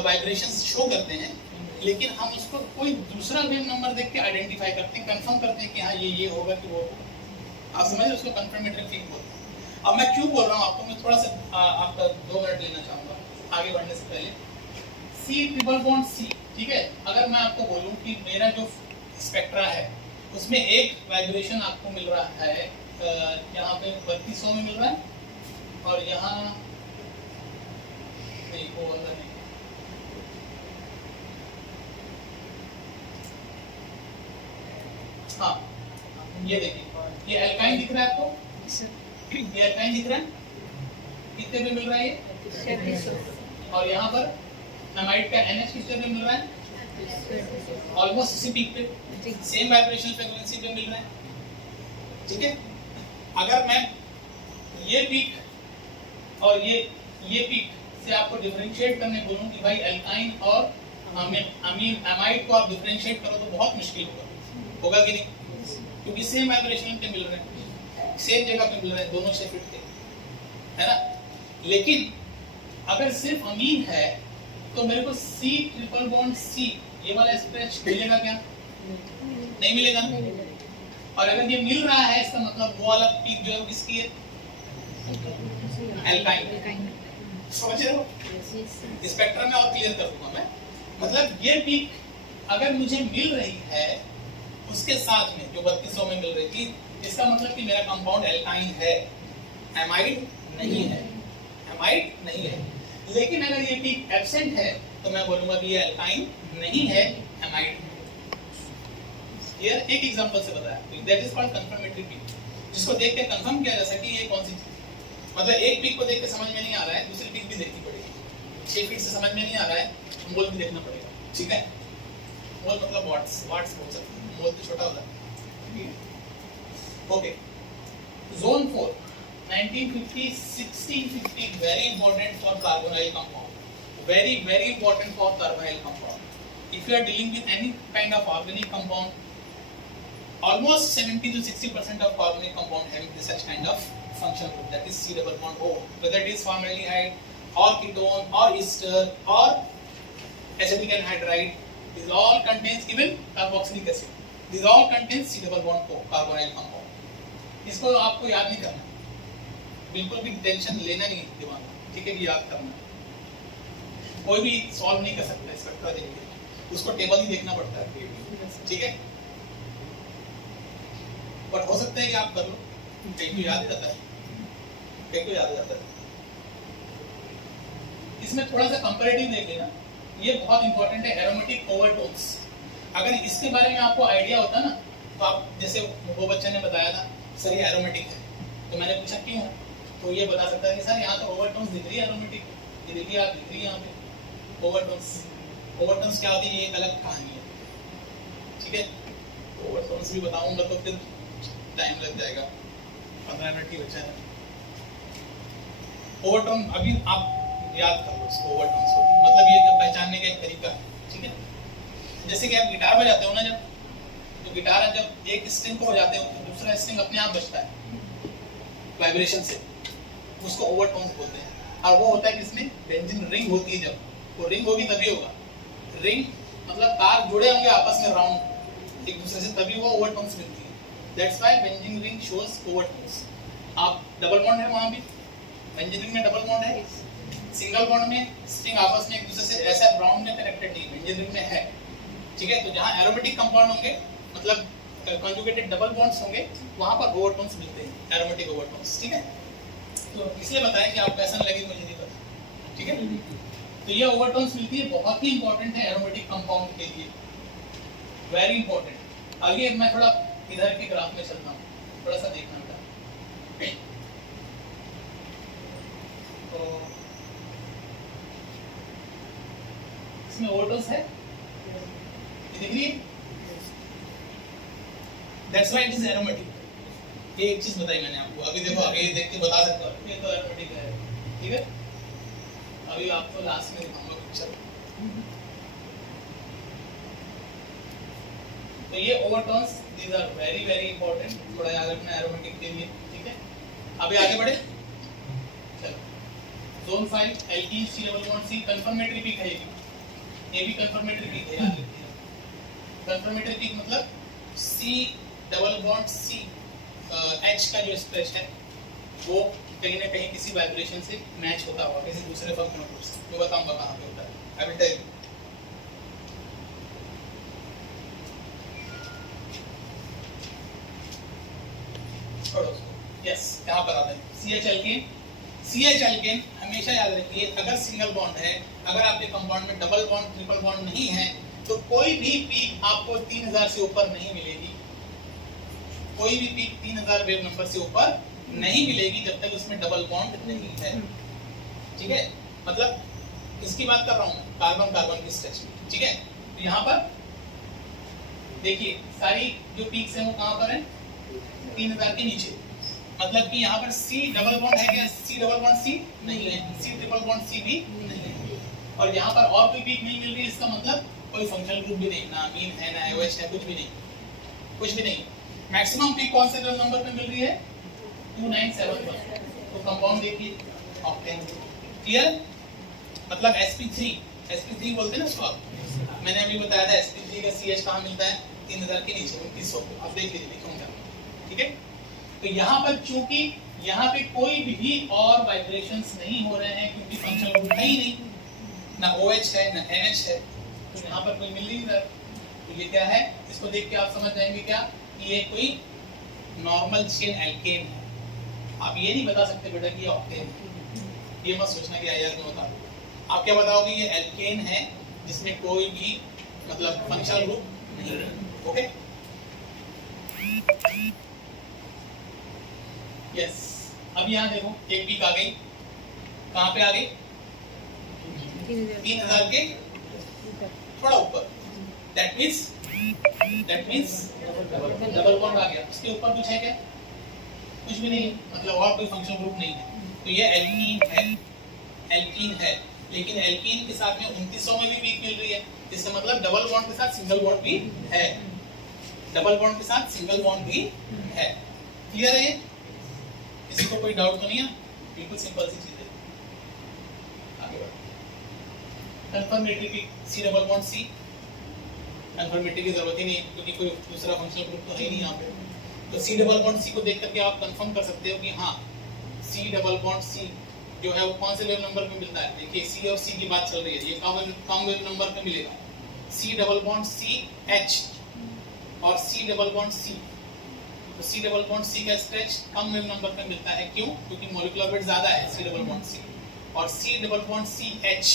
वाइब्रेशंस शो करते हैं, लेकिन हम उसको कोई दूसरा वेव नंबर देख के आइडेंटिफाई करते हैं, कंफर्म करते हैं कि हाँ ये होगा कि वो होगा। आप समझ रहे हो, उसको कंफर्मेटरी थिंग बोलते हैं। अब मैं क्यों बोल रहा हूँ आपको, मैं थोड़ा सा आपका 2 मिनट लेना चाहूँगा आगे बढ़ने से पहले। C ट्रिपल बॉन्ड C, ठीक है, अगर मैं आपको बोलूँ कि मेरा जो स्पेक्ट्रा है उसमें एक वाइब्रेशन आपको मिल रहा है, यहाँ पे 3200 में मिल रहा है, और यहाँ नहीं, वो वाला नहीं, हाँ ये देखिए, ये एल्काइन दिख रहा है आपको, ये एल्काइन दिख रहा है, कितने पे मिल रहा है ये, और यहाँ पर एमाइड का NH कितने पे मिल रहा है, ऑलमोस्ट उसी पीक पे, सेम वाइब्रेशन फ्रीक्वेंसी पे मिल रहा है, ठीक है। अगर मैं ये पीक और ये पीक से आपको डिफरेंशिएट करने बोलूं कि भाई एल्काइन और एमाइड को आप डिफरेंशिएट करो तो बहुत मुश्किल होगा कि नहीं, क्योंकि सेम वाइब्रेशन पे मिल रहे हैं, सेम जगह पे मिल रहे हैं, दोनों से फिट के, है ना। लेकिन अगर सिर्फ अमीन है तो मेरे को C ट्रिपल बॉन्ड C ये वाला स्ट्रेच मिलेगा क्या? नहीं मिलेगा ना। और अगर ये मिल रहा है इसका मतलब वो वाला पीक जो है किसकी है? एल्काइन। समझ रहे हो? स्पेक्ट्रम में और क्लियर कर दूंगा मैं। मतलब ये पीक अगर मुझे मिल रही है उसके साथ में जो 3200 में मिल रही थी, इसका मतलब कि मेरा कंपाउंड एल्काइन है, एमाइड नहीं है, एमाइड नहीं है। लेकिन अगर ये पीक एब्सेंट है तो मैं बोलूंगा कि ये एल्काइन नहीं है, एमाइड। ये एक एग्जांपल से बताया, that is called confirmatory peak, जिसको देख के कंफर्म किया जा सके ये कौन सी चीज। मतलब एक पीक को देख के समझ में नहीं आ रहा है, दूसरी पीक भी देखनी पड़ेगी। 6 फीट से समझ में नहीं आ रहा है, मोल भी देखना पड़ेगा, ठीक है। मोल मतलब वाट्स बोल सकते हैं, मोल तो छोटा होता है। Okay, zone 4 1950 1650 very important for carbonyl compound, very important for carbonyl compound. If you are dealing with any kind of organic compound, almost 70 to 60% of organic compound having this such kind of function group, that is C double bond O, whether it is formaldehyde or ketone or ester or acetic anhydride, these all contains even carboxylic acid, these all contains C double bond O, carbonyl compound. इसको आपको याद नहीं करना, बिल्कुल भी tension लेना नहीं दिमाग में, ठीक है, कि याद करना। कोई भी सॉल्व नहीं कर सकता स्पेक्ट्रा देख के, उसको टेबल ही देखना पड़ता है, ठीक है। पर हो सकता है कि आप कर लो, कहीं को याद ही रहता है, कहीं को याद ही रहता है। इसमें थोड़ा सा कंपैरेटिव देख लेना, ये बहुत इंपॉर्टेंट है, एरोमेटिक ओवरटोन्स। अगर इसके बारे में आपको आइडिया होता ना, तो आप जैसे वो बच्चे ने बताया था सर ये एरोमेटिक है, तो मैंने पूछा क्यों, तो ये बता सकता है कि सर यहाँ तो ओवरटोन्स दिख रही है एरोमेटिक, ये देखिए आप दिख रही है यहाँ पे ओवरटोन्स। ओवरटोन्स क्या होती है ये एक अलग कहानी है, ठीक है। ओवरटोन्स भी बताऊंगा तो फिर टाइम लग जाएगा, 15 मिनट की बचा है। ओवरटोन अभी आप याद कर लो इसको, ओवरटोन्स को मतलब ये पहचानने का एक तरीका है, ठीक है। जैसे कि आप गिटार बजाते हो ना, जब तो गिटार जब एक स्ट्रिंग को बजाते हो तो दूसरा स्ट्रिंग अपने आप बजता है वाइब्रेशन से, उसको ओवरटोन्स बोलते हैं। और वो होता है किसमें, बेंजीन रिंग होती है, जब वो रिंग होगी तभी होगा। रिंग मतलब तार जुड़े होंगे आपस में राउंड एक दूसरे से, तभी वो ओवरटोन्स मिलती है। That's why benzene ring shows overtones. आप डबल बॉन्ड है वहां भी, बेंजीन रिंग में डबल बॉन्ड है, सिंगल बॉन्ड में स्ट्रिंग आपस में एक दूसरे से ऐसा राउंड में कनेक्टेड नहीं, बेंजीन रिंग में है, ठीक है। तो जहां एरोमेटिक कंपाउंड होंगे मतलब कंजुगेटेड डबल बॉन्ड्स होंगे, वहां पर ओवरटोन्स मिलते हैं, एरोमेटिक ओवरटोन्स, ठीक है। तो इसलिए बताएं कि आपको ऐसा लगे मुझे नहीं पता, ठीक है। तो ये ओवरटोन्स मिलती है, बहुत ही इंपॉर्टेंट है एरोमेटिक कंपाउंड के लिए, वेरी इंपॉर्टेंट। आगे मैं थोड़ा इधर के ग्राफ में चलता हूँ, थोड़ा सा देखना होगा। तो इसमें ओवरटोन्स है, दिख रही है, that's why it is aromatic. ये एक चीज बताई मैंने आपको, अभी देखो आगे देख के बता सकता हूँ ये तो एरोमेटिक है, ठीक है। अभी आपको लास्ट में दिखाऊंगा पिक्चर। तो ये overtones, these are very important, थोड़ा याद रखना एरोमेटिक के लिए, ठीक है। अभी आगे बढ़े, चलो zone 5 alkene C double bond C confirmatory peak है ये भी कंफर्मेटरी पीक है, याद रखिए। कंफर्मेटरी पीक मतलब C double bond C H का जो स्ट्रेच है वो कहीं ना कहीं किसी वाइब्रेशन से मैच होता होगा किसी दूसरे फंक्शनल ग्रुप से, जो बताऊंगा कहां पे होता है। I will tell you. Yes, यहाँ पर आते हैं CH एल्केन। CH एल्केन हमेशा याद रखिए, अगर सिंगल बॉन्ड है, अगर आपके कंपाउंड में डबल बॉन्ड ट्रिपल बॉन्ड नहीं है, तो कोई भी पीक आपको 3000 से ऊपर नहीं मिलेगी। कोई भी पीक 3000 वेव नंबर से ऊपर नहीं मिलेगी जब तक उसमें डबल बॉन्ड नहीं है। ठीक है, मतलब इसकी बात कर रहा हूँ मैं, कार्बन कार्बन की स्ट्रेच में। ठीक है, तो यहाँ पर देखिए सारी जो पीक्स हैं वो कहाँ पर है, 3000 के नीचे। मतलब कि यहाँ पर C डबल बॉन्ड है क्या, C डबल बॉन्ड C नहीं है, C ट्रिपल बॉन्ड C भी नहीं है, और यहाँ पर और कोई पीक नहीं मिल रही है। इसका मतलब कोई फंक्शनल ग्रुप भी नहीं, ना अमीन है ना OH है, कुछ भी नहीं, कुछ भी नहीं। मैक्सिमम पीक कौन से नंबर पे मिल रही है, 297 पर। तो कंपाउंड देखिए ऑक्टेन। क्लियर, मतलब sp3 बोलते हैं ना उसको। मैंने अभी बताया था sp3 का CH कहाँ मिलता है, 3000 के नीचे 2900 को। आप देख लीजिए, दिखाऊंगा। ठीक है, तो यहाँ पर चूंकि यहाँ पे कोई भी और वाइब्रेशंस नहीं हो रहे हैं क्योंकि फंक्शनल ग्रुप है ही नहीं, ना OH है ना NH है, तो यहाँ पर कोई मिल नहीं रहा। तो ये क्या है, इसको देख के आप समझ जाएंगे क्या कि ये कोई नॉर्मल चेन एल्केन है। आप ये नहीं बता सकते बेटा कि ये ऑक्टेन है, ये मत सोचना कि यार मैं बता दूं। आप क्या बताओगे, ये एल्केन है जिसमें कोई भी मतलब फंक्शनल ग्रुप नहीं है। Okay, yes. अब यहाँ देखो एक पीक आ गई, कहाँ पे आ गई, 3000 के थोड़ा ऊपर। दैट मींस डबल बॉन्ड आ गया। उसके ऊपर कुछ है क्या, कुछ भी नहीं, मतलब और कोई फंक्शनल ग्रुप नहीं है। तो ये एल्कीन है, लेकिन एल्कीन के साथ में 2900 में भी पीक मिल रही है। इसका मतलब डबल बॉन्ड के साथ सिंगल बॉन्ड भी है, डबल बॉन्ड के साथ सिंगल बॉन्ड भी है। क्लियर है, किसी को कोई डाउट तो नहीं है, बिल्कुल सिंपल सी चीज है। आगे बढ़ो। कंफर्मेटरी की C डबल बॉन्ड C, कंफर्मेटरी की जरूरत ही नहीं है क्योंकि कोई दूसरा फंक्शनल ग्रुप तो है ही नहीं यहाँ पे। तो C डबल बॉन्ड C को देख करके आप कंफर्म कर सकते हो कि हाँ C डबल बॉन्ड C जो है वो कौन से वेव नंबर पे मिलता है। देखिए C और C की बात चल रही है, ये कम वेव नंबर पे मिलेगा। C डबल बॉन्ड C H और C डबल बॉन्ड C, तो C डबल बॉन्ड C का स्ट्रेच कम वेव नंबर पे मिलता है। क्यों, क्योंकि मॉलिक्यूलर वेट ज्यादा है C डबल बॉन्ड C, और C डबल बॉन्ड CH,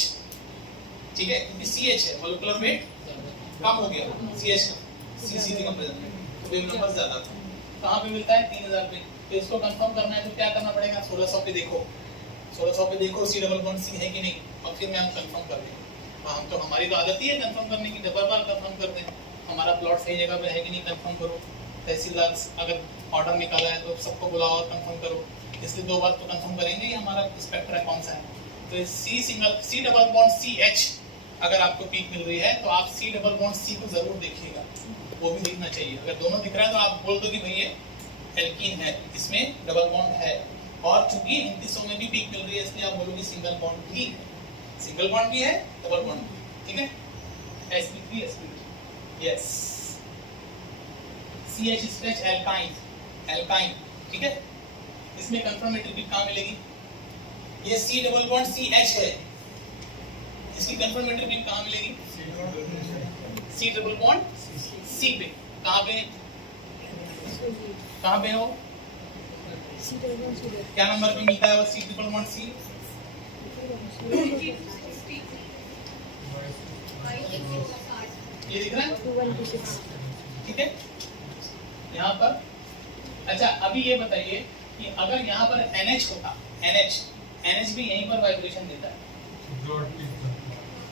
ठीक है, क्योंकि CH है मॉलिक्यूलर वेट कम हो गया CH CC के कंपैरिजन में, तो वेव नंबर ज्यादा था। कहाँ पे मिलता है, 3000 पे। तो इसको कंफर्म करना है तो क्या करना पड़ेगा, 1600 पे देखो, 1600 पे देखो C डबल बॉन्ड C है कि नहीं, और फिर मैं हम कंफर्म कर देंगे। हम तो हमारी तो आदत ही है कंफर्म करने की, डबल बार कंफर्म करते हैं। हमारा प्लॉट सही जगह पे है कि नहीं कंफर्म करो। तहसीलदार अगर ऑर्डर निकाला है तो सबको बुलाओ और कंफर्म करो, इसलिए 2 बार तो कंफर्म करेंगे ही हमारा स्पेक्ट्रा कौन सा है। तो C डबल बॉन्ड CH अगर आपको पीक मिल रही है तो आप C डबल बॉन्ड C को जरूर देखिएगा, वो भी दिखना चाहिए। अगर दोनों दिख रहा है तो आप बोल दो कि भाई ये एल्कीन है, इसमें डबल बॉन्ड है, और चूंकि 2900 में भी पीक मिल रही है इसलिए आप बोलोगे सिंगल बॉन्ड भी है, सिंगल बॉन्ड भी है, डबल बॉन्ड भी। ठीक है, sp3 sp2, yes. CH stretch alkyne, ठीक है, इसमें कंफर्मेटरी पीक कहाँ मिलेगी, ये C डबल बॉन्ड CH है, इसकी कंफर्मेटरी पीक कहाँ मिलेगी, C डबल बॉन्ड C पे। कहाँ पे हो, क्या नंबर पे मिलता है वो C ट्रिपल बॉन्ड C, ये दिख रहा है, 216। ठीक है, यहाँ पर। अच्छा अभी ये बताइए कि अगर यहाँ पर NH होता, NH भी यहीं पर वाइब्रेशन देता है,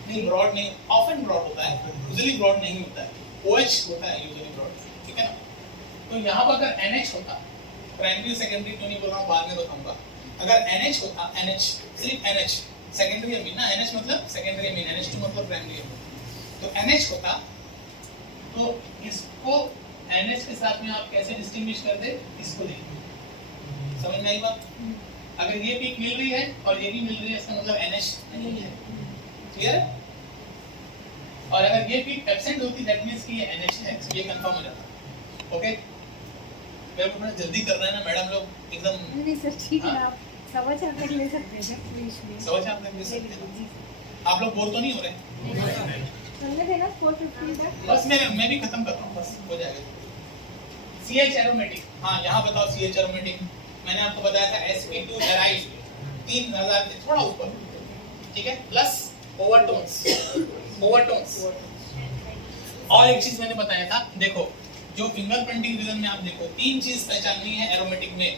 नहीं ब्रॉड नहीं, ऑफन ब्रॉड होता है, यूजुअली ब्रॉड नहीं होता है, OH होता है यूजुअली ब्रॉड, ठीक है ना। तो यहाँ पर अगर NH होता, प्राइमरी सेकेंडरी क्यों नहीं बोल रहा हूँ, बाद में बताऊंगा। अगर NH होता, NH सिर्फ NH, सेकेंडरी अमीन ना, NH मतलब सेकेंडरी अमीन, NH2 मतलब प्राइमरी अमीन। तो NH होता तो इसको NH के साथ में आप कैसे डिस्टिंग्विश करते, इसको देखिए, समझ में आई बात। अगर ये पीक मिल रही है और ये भी मिल रही है, इसका मतलब NH नहीं है। क्लियर है? और अगर ये पीक एब्सेंट होती दैट मींस कि ये NH है, ये कंफर्म हो जाता। ओके, मेरे को थोड़ा जल्दी करना है ना मैडम, लोग एकदम नहीं सर ठीक है, हाँ? आप सवा चार तक ले सकते हैं बीच में। समझ आप ले सकते हैं ना? आप लोग बोर तो नहीं हो रहे? चलने देना 450 तक। बस मैं भी खत्म कर रहा हूँ, बस हो जाएगा। CH एरोमेटिक, हाँ यहाँ बताओ CH एरोमेटिक, मैंने आपको बताया था sp2 एराइड 3000 से थोड़ा ऊपर, ठीक है, प्लस ओवरटोन्स। और एक चीज मैंने बताया था, देखो जो फिंगरप्रिंटिंग रीजन में आप देखो 3 चीज पहचाननी है एरोमेटिक में।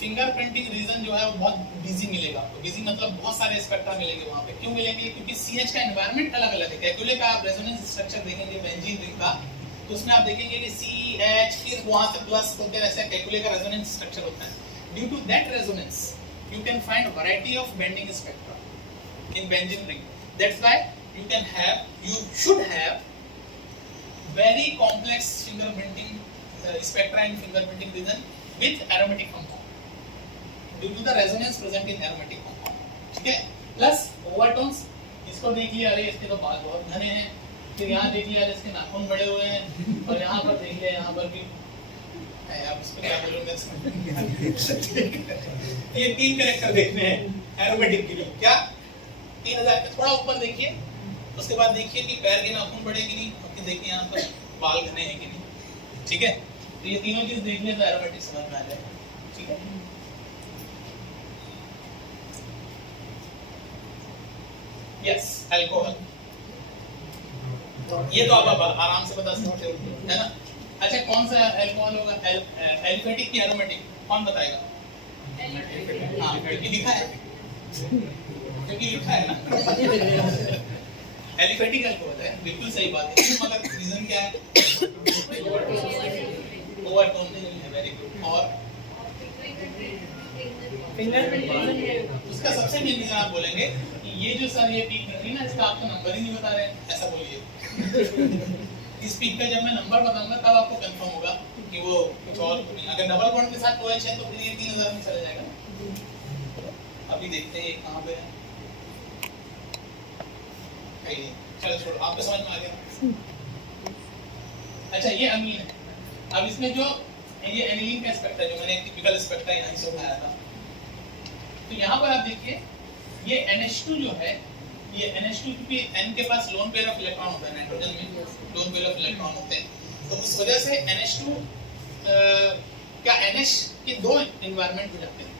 फिंगरप्रिंटिंग रीजन जो है वो बहुत बिजी मिलेगा आपको, बिजी मतलब बहुत सारे स्पेक्ट्रा मिलेंगे वहाँ पे। क्यों मिलेंगे? क्योंकि CH का एनवायरनमेंट अलग अलग है। कैलकुले का आप रेजोनेंस स्ट्रक्चर देखेंगे बेंजीन रिंग का, तो उसमें आप देखेंगे कि CH फिर वहाँ से प्लस होते ऐसे कैलकुले का रेजोनेंस स्ट्रक्चर होता है। Due to that resonance you can find a variety of bending spectra in benzene ring. That's why you should have very complex fingerprinting spectra in fingerprinting region with aromatic compound due to the resonance present in aromatic compound. ठीक है? Plus overtones, इसको देख लिया, अरे इसके तो बाल बहुत घने हैं, फिर यहाँ देख लिया इसके नाखून बड़े हुए हैं, और यहाँ पर देख लिया यहाँ पर भी आप इसको क्या बोलूं मैं समझ नहीं आ रहा। ये 3 कैरेक्टर देखने हैं एरोमेटिक के लिए। क्या 3000 पे थोड़ा ऊपर देखिए, उसके बाद देखिए कि पैर के नाखून बड़े कि नहीं, और फिर देखिए यहाँ पर बाल घने हैं कि नहीं। ठीक है, तो ये तीनों चीज देख लिया तो एरोमेटिक समझ में आ जाएगा। ठीक है, यस अल्कोहल, ये तो आप आराम से बता सकते हो, है ना। अच्छा, कौन सा अल्कोहल होगा, एलिफेटिक की एरोमेटिक, कौन बताएगा? हाँ, क्योंकि लिखा है ना एलिफेटिक अल्कोहल है, बिल्कुल सही बात है। मगर रीजन क्या है? ओवरटोन नहीं है। Very good. और उसका सबसे मेन रीजन आप बोलेंगे कि ये जो सर ये पीक है ना, इसका आपको नंबर ही नहीं बता रहे, ऐसा बोलिए। इस पीक का जब मैं नंबर बताऊंगा तब आपको कंफर्म होगा कि वो कुछ और नहीं। अगर डबल बॉन्ड के साथ OH है तो फिर ये 3000 में चला जाएगा। अभी देखते हैं ये कहाँ पे है। चलो छोड़ो, आपको समझ में आ गया। अच्छा, ये अमीन है। अब इसमें जो ये एनिलीन का स्पेक्ट्रा, जो मैंने एक टिपिकल स्पेक्ट्रा यहाँ से उठाया था, तो यहाँ पर आप देखिए ये NH2 जो है, ये NH2 क्योंकि N के पास लोन पेयर ऑफ इलेक्ट्रॉन होता है, नाइट्रोजन में लोन पेयर ऑफ इलेक्ट्रॉन होते हैं, तो उस वजह से NH2 क्या NH के 2 एनवायरनमेंट हो जाते हैं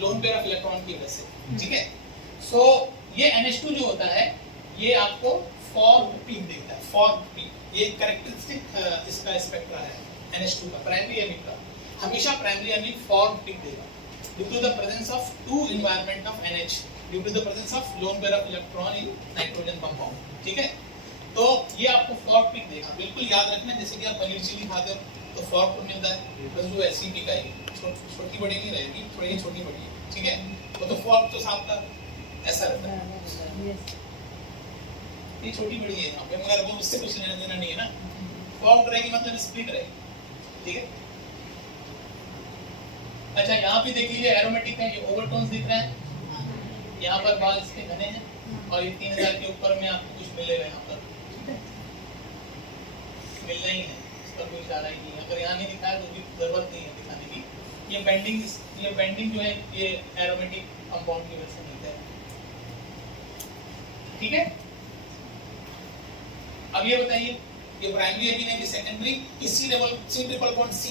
लोन पेयर ऑफ इलेक्ट्रॉन की वजह से। ठीक है, सो ये NH2 जो होता है ये आपको फॉर्म्ड पीक देता है। फॉर्म्ड पीक ये कैरेक्टरिस्टिक इसका स्पेक्ट्रा है NH2 का, प्राइमरी एमिन का। हमेशा प्राइमरी एमिन फॉर्म्ड पीक देगा due to the presence of 2 environment of NH, due to the presence of lone pair of electron in nitrogen compound. ठीक है, तो ये आपको फॉर्म्ड पीक देगा। बिल्कुल याद रखना, जैसे कि आप पनीर चिली खाते हो तो फॉर्म्ड पीक मिलता है, बस वो ऐसी पीक आएगी, छोटी बड़ी नहीं रहेगी, थोड़ी छोटी बड़ी है। ठीक है, वो तो फॉर्म्ड तो सांप का ऐसा रहता है, ये छोटी बड़ी है यहाँ पे, मगर वो उससे कुछ लेना देना नहीं है ना। फॉर्म्ड रहेगी मतलब स्प्लिट रहेगी। ठीक है, अच्छा यहाँ पे देख लीजिए एरोमेटिक है, ये ओवरटोन्स दिख रहे हैं, यहाँ पर बाल इसके घने हैं, और ये 3000 के ऊपर में आपको कुछ मिलेगा यहाँ पर, मिलना ही है, इस पर कोई इशारा ही नहीं है। अगर यहाँ नहीं दिखाया तो भी जरूरत नहीं है दिखाने की। ये बेंडिंग जो है ये एरोमेटिक कंपाउंड की वजह से मिलता है। ठीक है, अब ये बताइए ये प्राइमरी एमिन है कि सेकेंडरी, किसी level C triple bond C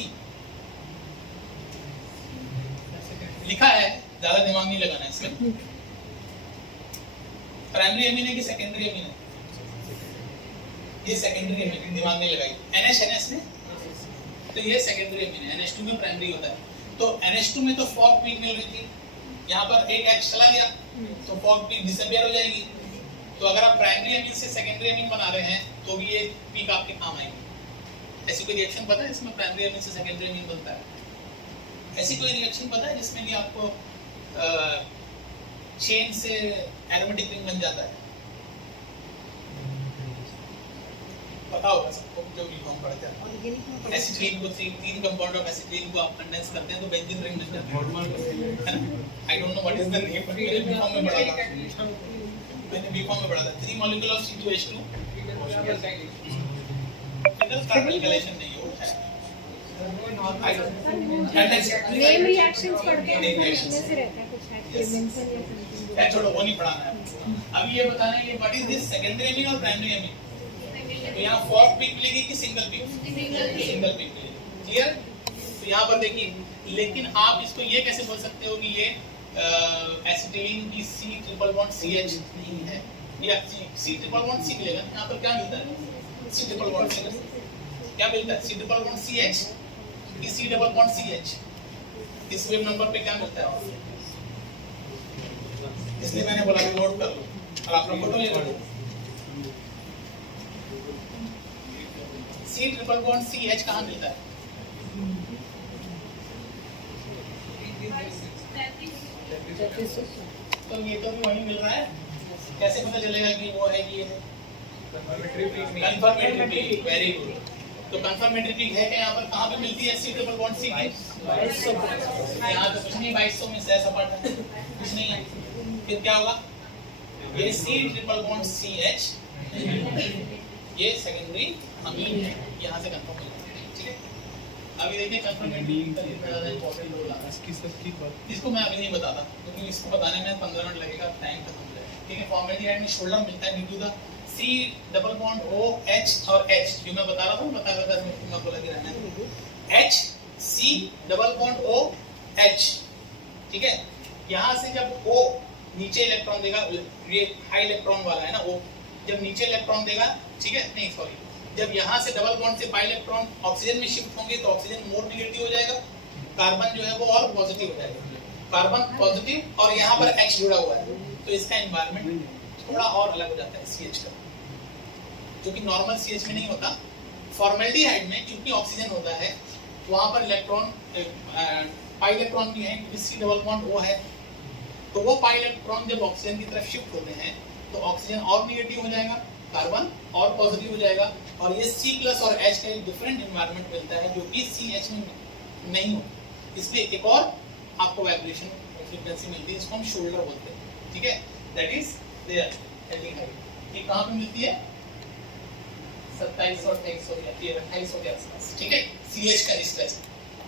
लिखा है, ज्यादा दिमाग नहीं लगाना इसमें। प्राइमरी एमिन है कि सेकेंडरी एमिन है? ये सेकेंडरी एमिन, दिमाग नहीं लगाई। NH में तो ये सेकेंडरी एमिन है, NH2 में प्राइमरी होता है। तो NH2 में तो फॉर्म्ड पीक मिल रही थी, यहाँ पर एक H चला गया तो फॉर्म्ड पीक डिसअपीयर हो जाएगी। तो अगर आप प्राइमरी एमिन से सेकेंडरी एमिन बना रहे हैं तो भी ये पीक आपके काम आएगी। ऐसी कोई रिएक्शन पता है इसमें प्राइमरी एमिन से सेकेंडरी एमिन बनता है? ऐसी कोई रिएक्शन पता है जिसमें कि आपको चेन से एरोमेटिक रिंग बन जाता है? पता होगा सबको जो भी हम पढ़ते हैं। ऐसी एसिटिलीन को तीन कंपाउंड ऑफ एसिटिलीन को आप कंडेंस करते हैं तो बेंजीन रिंग बन जाता है ना। I don't know what is the name, but मैंने बीकॉम में पढ़ा था, three molecule of C2H2 figure का कैलकुलेशन नहीं हो नेम रिएक्शंस पढ़ते हैं इसमें से रहता है कुछ है मेंशन या समथिंग। है, छोड़ो वो नहीं पढ़ाना है। अब ये बताना है ये what is this secondary amine और प्राइमरी एमीन। तो यहाँ फोर्थ पीक मिलेगी कि सिंगल पीक? सिंगल पीक मिलेगी। क्लियर? तो यहाँ पर देखिए, लेकिन आप इसको ये कैसे बोल सकते हो कि ये एसिटिलीन की C ट्रिपल बॉन्ड CH नहीं है, या C ट्रिपल बॉन्ड C मिलेगा। यहाँ पर क्या मिलता है? C ट्रिपल बॉन्ड C क्या मिलता है? C ट्रिपल बॉन्ड CH कि C डबल बॉन्ड CH? इस वेव नंबर पे क्या मिलता है? इसलिए मैंने बोला कि नोट कर लो और आप लोग फोटो ले लो। C ट्रिपल बॉन्ड CH कहाँ मिलता है? तो ये तो भी वही मिल रहा है, कैसे पता चलेगा कि वो है कि ये है? Confirmatory peak, very good. तो कंफर्मेटरी पीक है कि यहाँ पर कहाँ पे मिलती है C ट्रिपल बॉन्ड C की? यहाँ तो कुछ नहीं, 2200 में से सपाट है, कुछ नहीं है। फिर क्या होगा? ये C ट्रिपल बॉन्ड CH ये सेकेंडरी अमीन है, यहाँ से कंफर्म हो जाता है। ठीक है, अभी देखिए कंफर्मेटरी का कितना ज़्यादा इंपॉर्टेंट रोल आता है। इसको मैं अभी नहीं बताता क्योंकि इसको बताने में 15 मिनट लगेगा, टाइम खत्म हो जाएगा। ठीक है, फॉर्मेलिटी में शोल्डर मिलता है ड्यू टू द C डबल बॉन्ड OH और H, जो मैं बता रहा था, बता रहा था मैं आपको लगे रहना है, H C डबल बॉन्ड OH। ठीक है, यहाँ से जब O नीचे इलेक्ट्रॉन देगा, ये हाई इलेक्ट्रॉन वाला है ना, O जब नीचे इलेक्ट्रॉन देगा, ठीक है, नहीं सॉरी, जब यहाँ से डबल बॉन्ड से पाई इलेक्ट्रॉन ऑक्सीजन में शिफ्ट होंगे तो ऑक्सीजन मोर नेगेटिव हो जाएगा, कार्बन जो है वो और पॉजिटिव हो जाएगा, कार्बन पॉजिटिव और यहाँ पर H जुड़ा हुआ है, तो इसका एनवायरनमेंट थोड़ा और अलग हो जाता है CH का, जो कि नॉर्मल CH में नहीं होता। फॉर्मेल्डिहाइड में क्योंकि ऑक्सीजन होता है, वहाँ पर इलेक्ट्रॉन पाई इलेक्ट्रॉन भी है क्योंकि C डबल बॉन्ड O है, तो वो पाई इलेक्ट्रॉन जब ऑक्सीजन की तरफ शिफ्ट होते हैं तो ऑक्सीजन और नेगेटिव हो जाएगा, कार्बन और पॉजिटिव हो जाएगा, और ये C प्लस और H का एक डिफरेंट एनवायरनमेंट मिलता है जो कि CH में नहीं होता। इसलिए एक और आपको वाइब्रेशन फ्रीक्वेंसी मिलती है, इसको हम शोल्डर बोलते हैं। ठीक है, दैट इज देयर एल्डिहाइड। ये कहाँ पे मिलती है? 2700 और 2300 या 2800 के आसपास। ठीक है, CH का स्ट्रेच,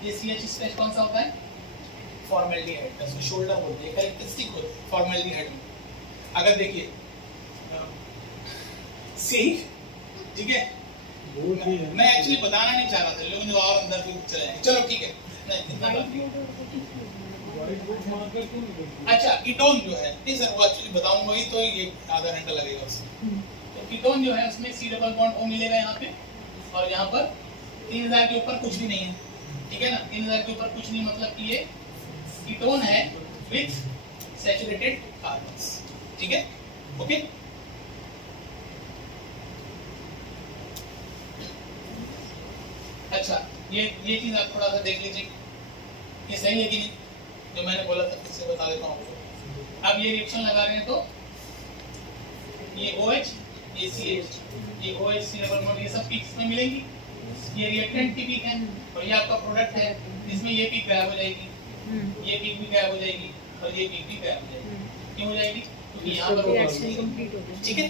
ये CH स्ट्रेच कौन सा होता है? फॉर्मेल्डिहाइड का, इसको शोल्डर बोलते हैं, कैरेक्टरिस्टिक होता है फॉर्मेल्डिहाइड में। अगर देखिए सी, ठीक है, मैं एक्चुअली बताना नहीं चाह रहा था लेकिन जो और अंदर भी चले जाएंगे, चलो ठीक है, नहीं इतना काफी है। अच्छा, कीटोन जो है, नहीं सर वो एक्चुअली बताऊंगा ही तो ये आधा घंटा लगेगा उसमें। तो कीटोन जो है उसमें C डबल बॉन्ड O मिलेगा यहाँ पे, और यहाँ पर 3000 के ऊपर कुछ भी नहीं है। ठीक है ना, 3000 के ऊपर कुछ नहीं मतलब कि ये कीटोन है विथ सैचुरेटेड कार्बन्स। ठीक है, ओके। अच्छा, ये चीज आप थोड़ा सा देख लीजिए, ये सही है कि नहीं? जो मैंने बोला था फिर से बता देता हूँ आपको। अब ये रिएक्शन लगा रहे हैं तो ये OH, ये CH, ये OH C डबल बॉन्ड, ये सब पीक्स में मिलेंगी। ये रिएक्टेंट की पीक है और ये आपका प्रोडक्ट है, जिसमें ये पीक गायब हो जाएगी, ये पीक भी गायब हो जाएगी और ये पीक भी गायब हो जाएगी। क्यों हो जाएगी? क्योंकि यहाँ पर रिएक्शन कंप्लीट हो गया। ठीक है।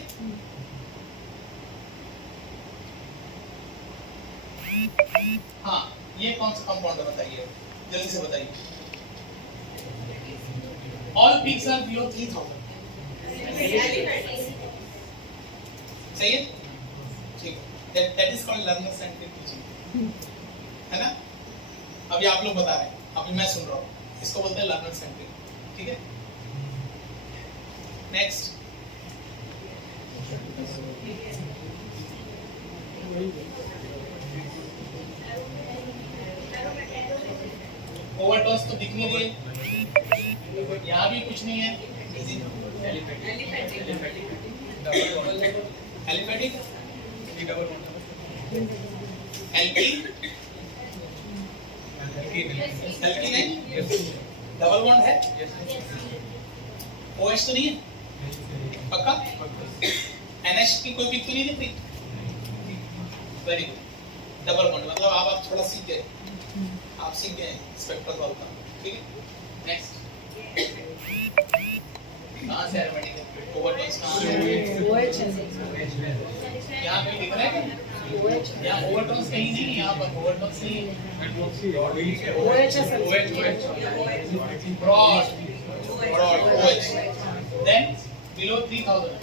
हाँ, ये कौन सा कंपाउंड है बताइए, जल्दी से बताइए। All peaks are below 3000। सही है, ठीक है, that is called learner centric teaching, है ना। अभी आप लोग बता रहे हैं, अभी मैं सुन रहा हूँ, इसको बोलते हैं लर्नर सेंट्रिक। ठीक है, नेक्स्ट। ओवरडोज तो दिख नहीं रही, यहाँ भी कुछ नहीं है। एलिफेटिक एल्की नहीं, डबल बॉन्ड है, OH तो नहीं है, पक्का। NH की कोई पिक तो नहीं दिख रही, वेरी गुड। डबल बॉन्ड, मतलब आप थोड़ा सीख गए, आप सीख गए स्पेक्ट्रल सॉल्व करना, ठीक है। नेक्स्ट, कहाँ से एरोमेटिक है? ओवरटोन्स कहाँ से? यहाँ पे दिख रहा है, यहाँ ओवरटोन्स कहीं नहीं है, यहाँ पर ओवरटोन्स नहीं है, broad OH, then below 3000,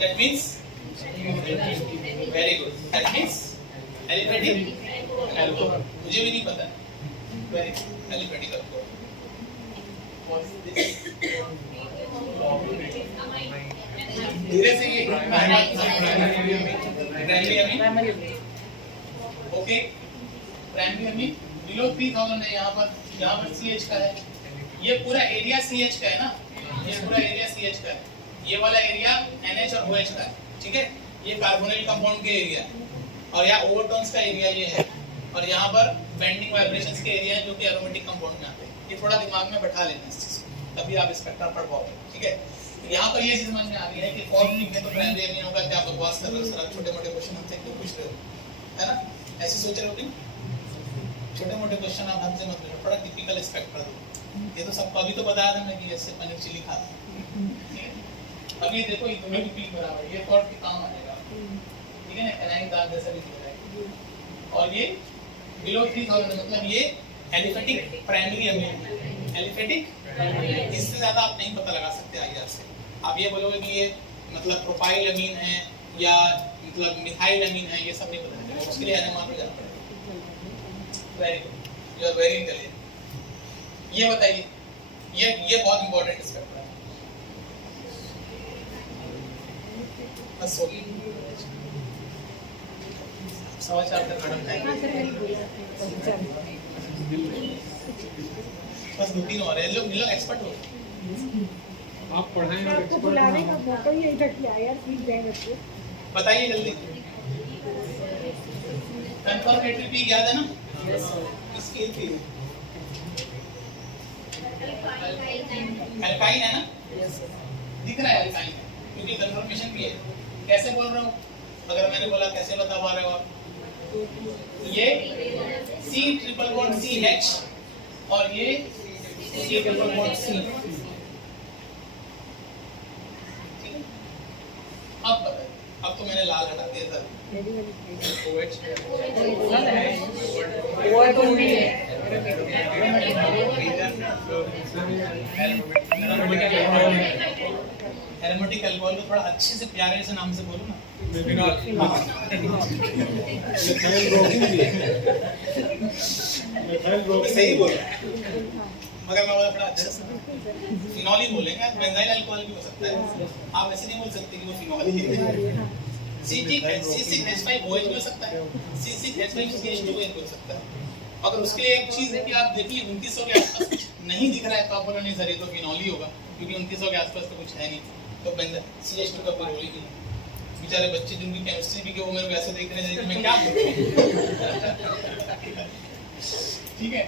that means very good, that means aliphatic alcohol, मुझे भी नहीं पता, very good, aliphatic alcohol. What's this? धीरे से ये primary amine, okay, primary amine below 3000 है, यहाँ पर CH का है, ये पूरा एरिया CH का है ना, ये पूरा एरिया CH का है, ये वाला एरिया NH और OH का है, ठीक है, ये कार्बोनिल कंपाउंड के एरिया है, और यहाँ ओवरटोन्स का एरिया ये है, और यहाँ पर बेंडिंग वाइब्रेशंस के एरिया है जो कि एरोमेटिक कंपाउंड में आते हैं। ये थोड़ा दिमाग में बैठा लेना इस चीज को, तभी आप स्पेक्ट्रा पढ़ पाओगे, ठीक है। यहाँ पर ये चीज समझ में आ रही है कि फॉर्मिंग में तो प्राइमरी अमीनों का क्या बकवास कर रहे हो सर, छोटे-मोटे क्वेश्चन हमसे क्यों पूछ रहे हो, है ना, ऐसे सोच रहे हो कि छोटे-मोटे क्वेश्चन आप हमसे मत पूछो, थोड़ा टिपिकल स्पेक्ट्रा दो। ये तो सबको अभी तो बताया था मैं कि ऐसे पनीर चिली खाता हूं, ठीक है। अब ये देखो, ये दोनों की पीक बराबर, ये थॉट के काम आएगा, ठीक है ना, एनाइन दाग जैसा भी दिख रहा है, और ये बिलो 3000 मतलब ये एलिफेटिक प्राइमरी अमीन, एलिफेटिक, इससे ज्यादा आप नहीं पता लगा सकते आईआर से। आप ये बोलोगे कि ये मतलब प्रोपाइल अमीन है या मतलब मिथाइल अमीन है, ये सब नहीं पता चलेगा, उसके लिए एनएमआर पे जाना पड़ेगा। Very good, you are very intelligent. ये बताइए, ये बहुत इंपॉर्टेंट स्टेप है, बस समाचार का खत्म है, बस 2-3 और है, लोग एक्सपर्ट हो, आप पढ़ाएं और आपको बुलाने का मौका ही नहीं था कि यार सीख जाए बच्चे। बताइए जल्दी। कंफर्मेटरी पी याद है ना, इसकी थी अल्काइन है ना, दिख रहा है अल्काइन, क्योंकि कंफर्मेशन भी है। कैसे बोल रहा हूँ, अगर मैंने बोला कैसे बता पा रहे हो आप, ये C ट्रिपल बॉन्ड CH और ये C ट्रिपल बॉन्ड C। अब बताइए, अब तो मैंने लाल हटा दिया था, OH एरोमेटिक अल्कोहल को थोड़ा अच्छे से प्यारे से नाम से बोलो ना, फिनॉल। सही बोल, मगर मैं बोला थोड़ा अच्छा से फिनॉल ही बोलेंगे, बेंजाइल अल्कोहल भी हो सकता है, आप ऐसे नहीं बोल सकते कि वो फिनॉल ही है। C6H5OH भी हो सकता है, C6H5CH2 भी हो सकता है। अगर उसके लिए एक चीज है कि आप देखिए 2900 के आसपास कुछ नहीं दिख रहा है तो आप बोलो नहीं सर ये तो फिनॉल ही होगा, क्योंकि 2900 के आसपास तो कुछ है नहीं, तो CH2 का कोई रोल ही नहीं। बेचारे बच्चे जिनकी केमिस्ट्री भी के वो मेरे को ऐसे देख रहे हैं कि मैं क्या बोलूं। ठीक है,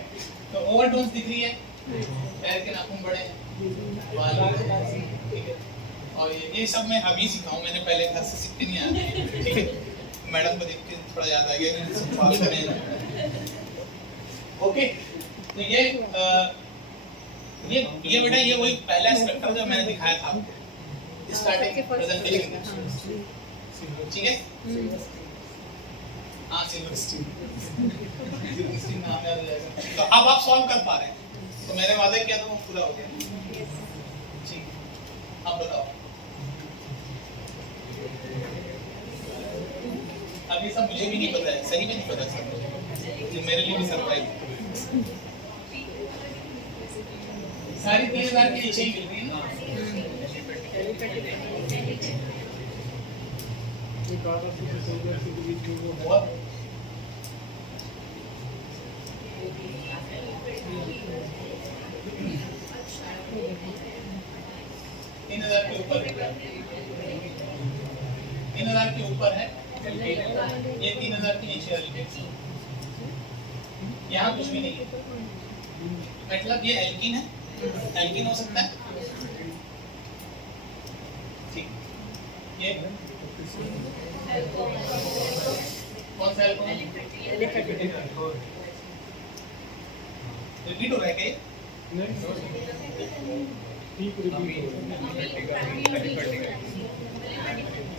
तो ओवरडोज दिख रही है, पैर के नाखून बड़े हैं, ठीक है, और ये सब मैं अभी सीखा हूँ, मैंने पहले घर से सीखते नहीं आया, ठीक है। मैडम को देख के थोड़ा याद आ गया कि सवाल करें। ओके, तो ये बेटा ये वही पहला स्पेक्ट्रम जो मैंने दिखाया था आपको स्टार्टिंग प्रेजेंटेशन में, ठीक है। हाँ, सिल्वर स्टील नाम याद आ जाएगा। तो अब आप सॉल्व कर पा रहे हैं, तो मैंने वादा किया था वो पूरा हो गया, ठीक। अब बताओ, अब ये सब मुझे भी नहीं पता है, सही में नहीं पता सब, जो मेरे लिए भी सरप्राइज है। सारी 3000 के नीचे ही मिल रही है ना, बहुत 3000 के ऊपर, 3000 के ऊपर है, ये 3000 के नीचे वाली, यहाँ कुछ भी नहीं है, मतलब ये एल्कीन है, एल्कीन हो सकता है, ठीक। ये कौन सा एल्कोहल? रिपीट हो रहा है क्या?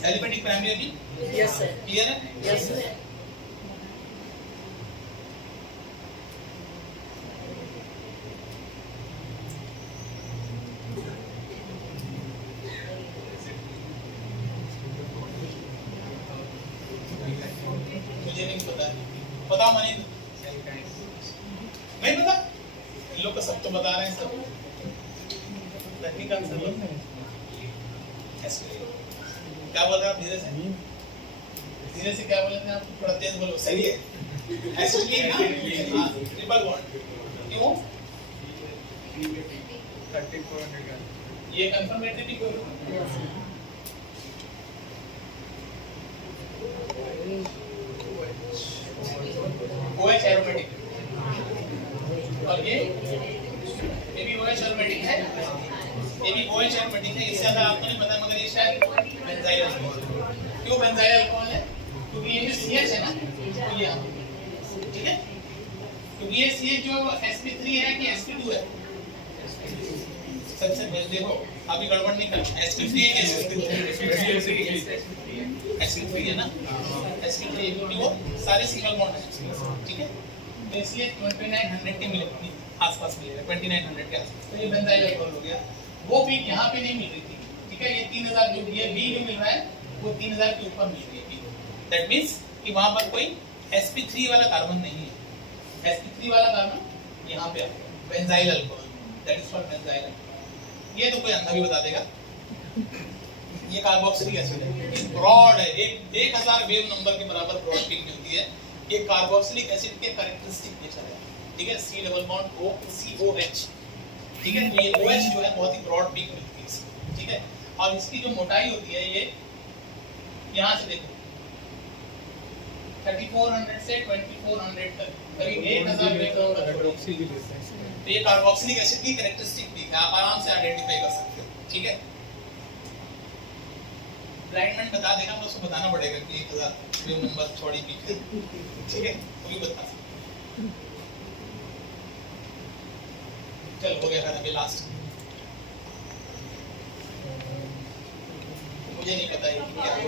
Aliphatic primary Yes, sir. Clear है? Yes, sir. मुझे नहीं पता है, पता मनीष? नहीं पता? इन लोग का सब तो बता रहे हैं सब। टेक्निकल सब क्या बोल रहे हैं आप? धीरे से क्या बोल रहे हैं आप? थोड़ा तेज बोलो। सही है एक्चुअली ना, ट्रिपल बॉन्ड क्यों? ये कंफर्मेटरी को OH एरोमेटिक और ये भी OH एरोमेटिक है, ये भी OH एरोमेटिक है। इससे ज्यादा आपको नहीं पता, मगर ये शायद बेंजाइल अल्कोहल। क्यों बेंजाइल अल्कोहल है? क्योंकि ये जो CH है ना, तो ये ठीक है, क्योंकि ये CH जो sp3 है कि sp2 है? सबसे पहले देखो, अभी गड़बड़ नहीं करना। sp3 है कि sp3 है ना, sp3 क्योंकि वो सारे सिंगल बॉन्ड है, ठीक है। तो इसलिए 2900 के मिले आसपास मिलेगा, 2900 के आसपास। तो ये बेंजाइल अल्कोहल हो गया। वो पीक यहाँ पे नहीं मिल रही थी, ठीक है। ये 3000 जो ये बी जो मिल रहा है वो 3000 के ऊपर मिल रही है पीक। दैट मींस कि वहां पर कोई sp3 वाला कार्बन नहीं है। sp3 वाला कार्बन यहाँ पे आता है, benzyl alcohol, that is called benzyl alcohol. ये तो कोई अंधा भी बता देगा। ये कार्बोक्सिलिक एसिड है, ये ब्रॉड है, 1000 वेव नंबर के बराबर ब्रॉड पीक मिलती है। ये कार्बोक्सिलिक एसिड के कैरेक्टरिस्टिक नेचर है, ठीक है। C डबल बॉन्ड O COH, ठीक है। तो ये OH जो है बहुत ही ब्रॉड पीक मिलती है इसकी, ठीक है। और इसकी जो मोटाई होती है, ये यहाँ से देखो 3400 से 2400 तक, करीब 1000 वेव नंबर। तो ये कार्बोक्सिलिक एसिड की कैरेक्टरिस्टिक पीक है, आप आराम से आइडेंटिफाई कर सकते हो, ठीक है। ब्लाइंडमैन बता देगा, मैं उसको बताना पड़ेगा कि 1000 वेव नंबर थोड़ी पीक है, ठीक है। वो भी बता सकते। चलो हो गया था अभी लास्ट। मुझे नहीं पता ये क्या है।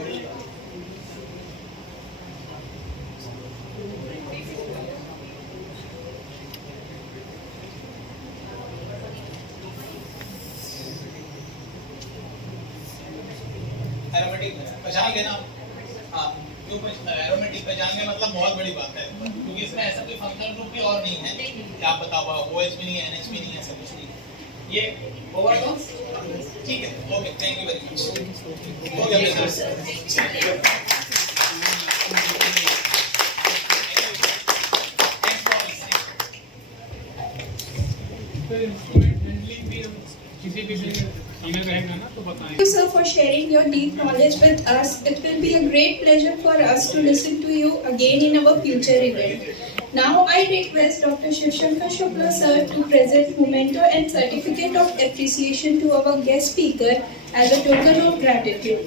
एरोमेटिक पहचान गए ना? हाँ, क्यों एरोमेटिक पहचान गए मतलब बहुत बड़ी बात है, क्योंकि इसमें ऐसा कोई फंक्शनल ग्रुप भी और नहीं है। क्या पता हुआ OH भी नहीं है, NH भी नहीं है, सब कुछ नहीं है। ये ओवर दो, ठीक है। Okay, thank you very much. हो गया मेरा sir. Thank you, sir, for sharing your deep knowledge with us. It will be a great pleasure for us to listen to you again in our future event. Now, I request Dr. Shivshankar Shukla, sir, to present memento and certificate of appreciation to our guest speaker as a token of gratitude.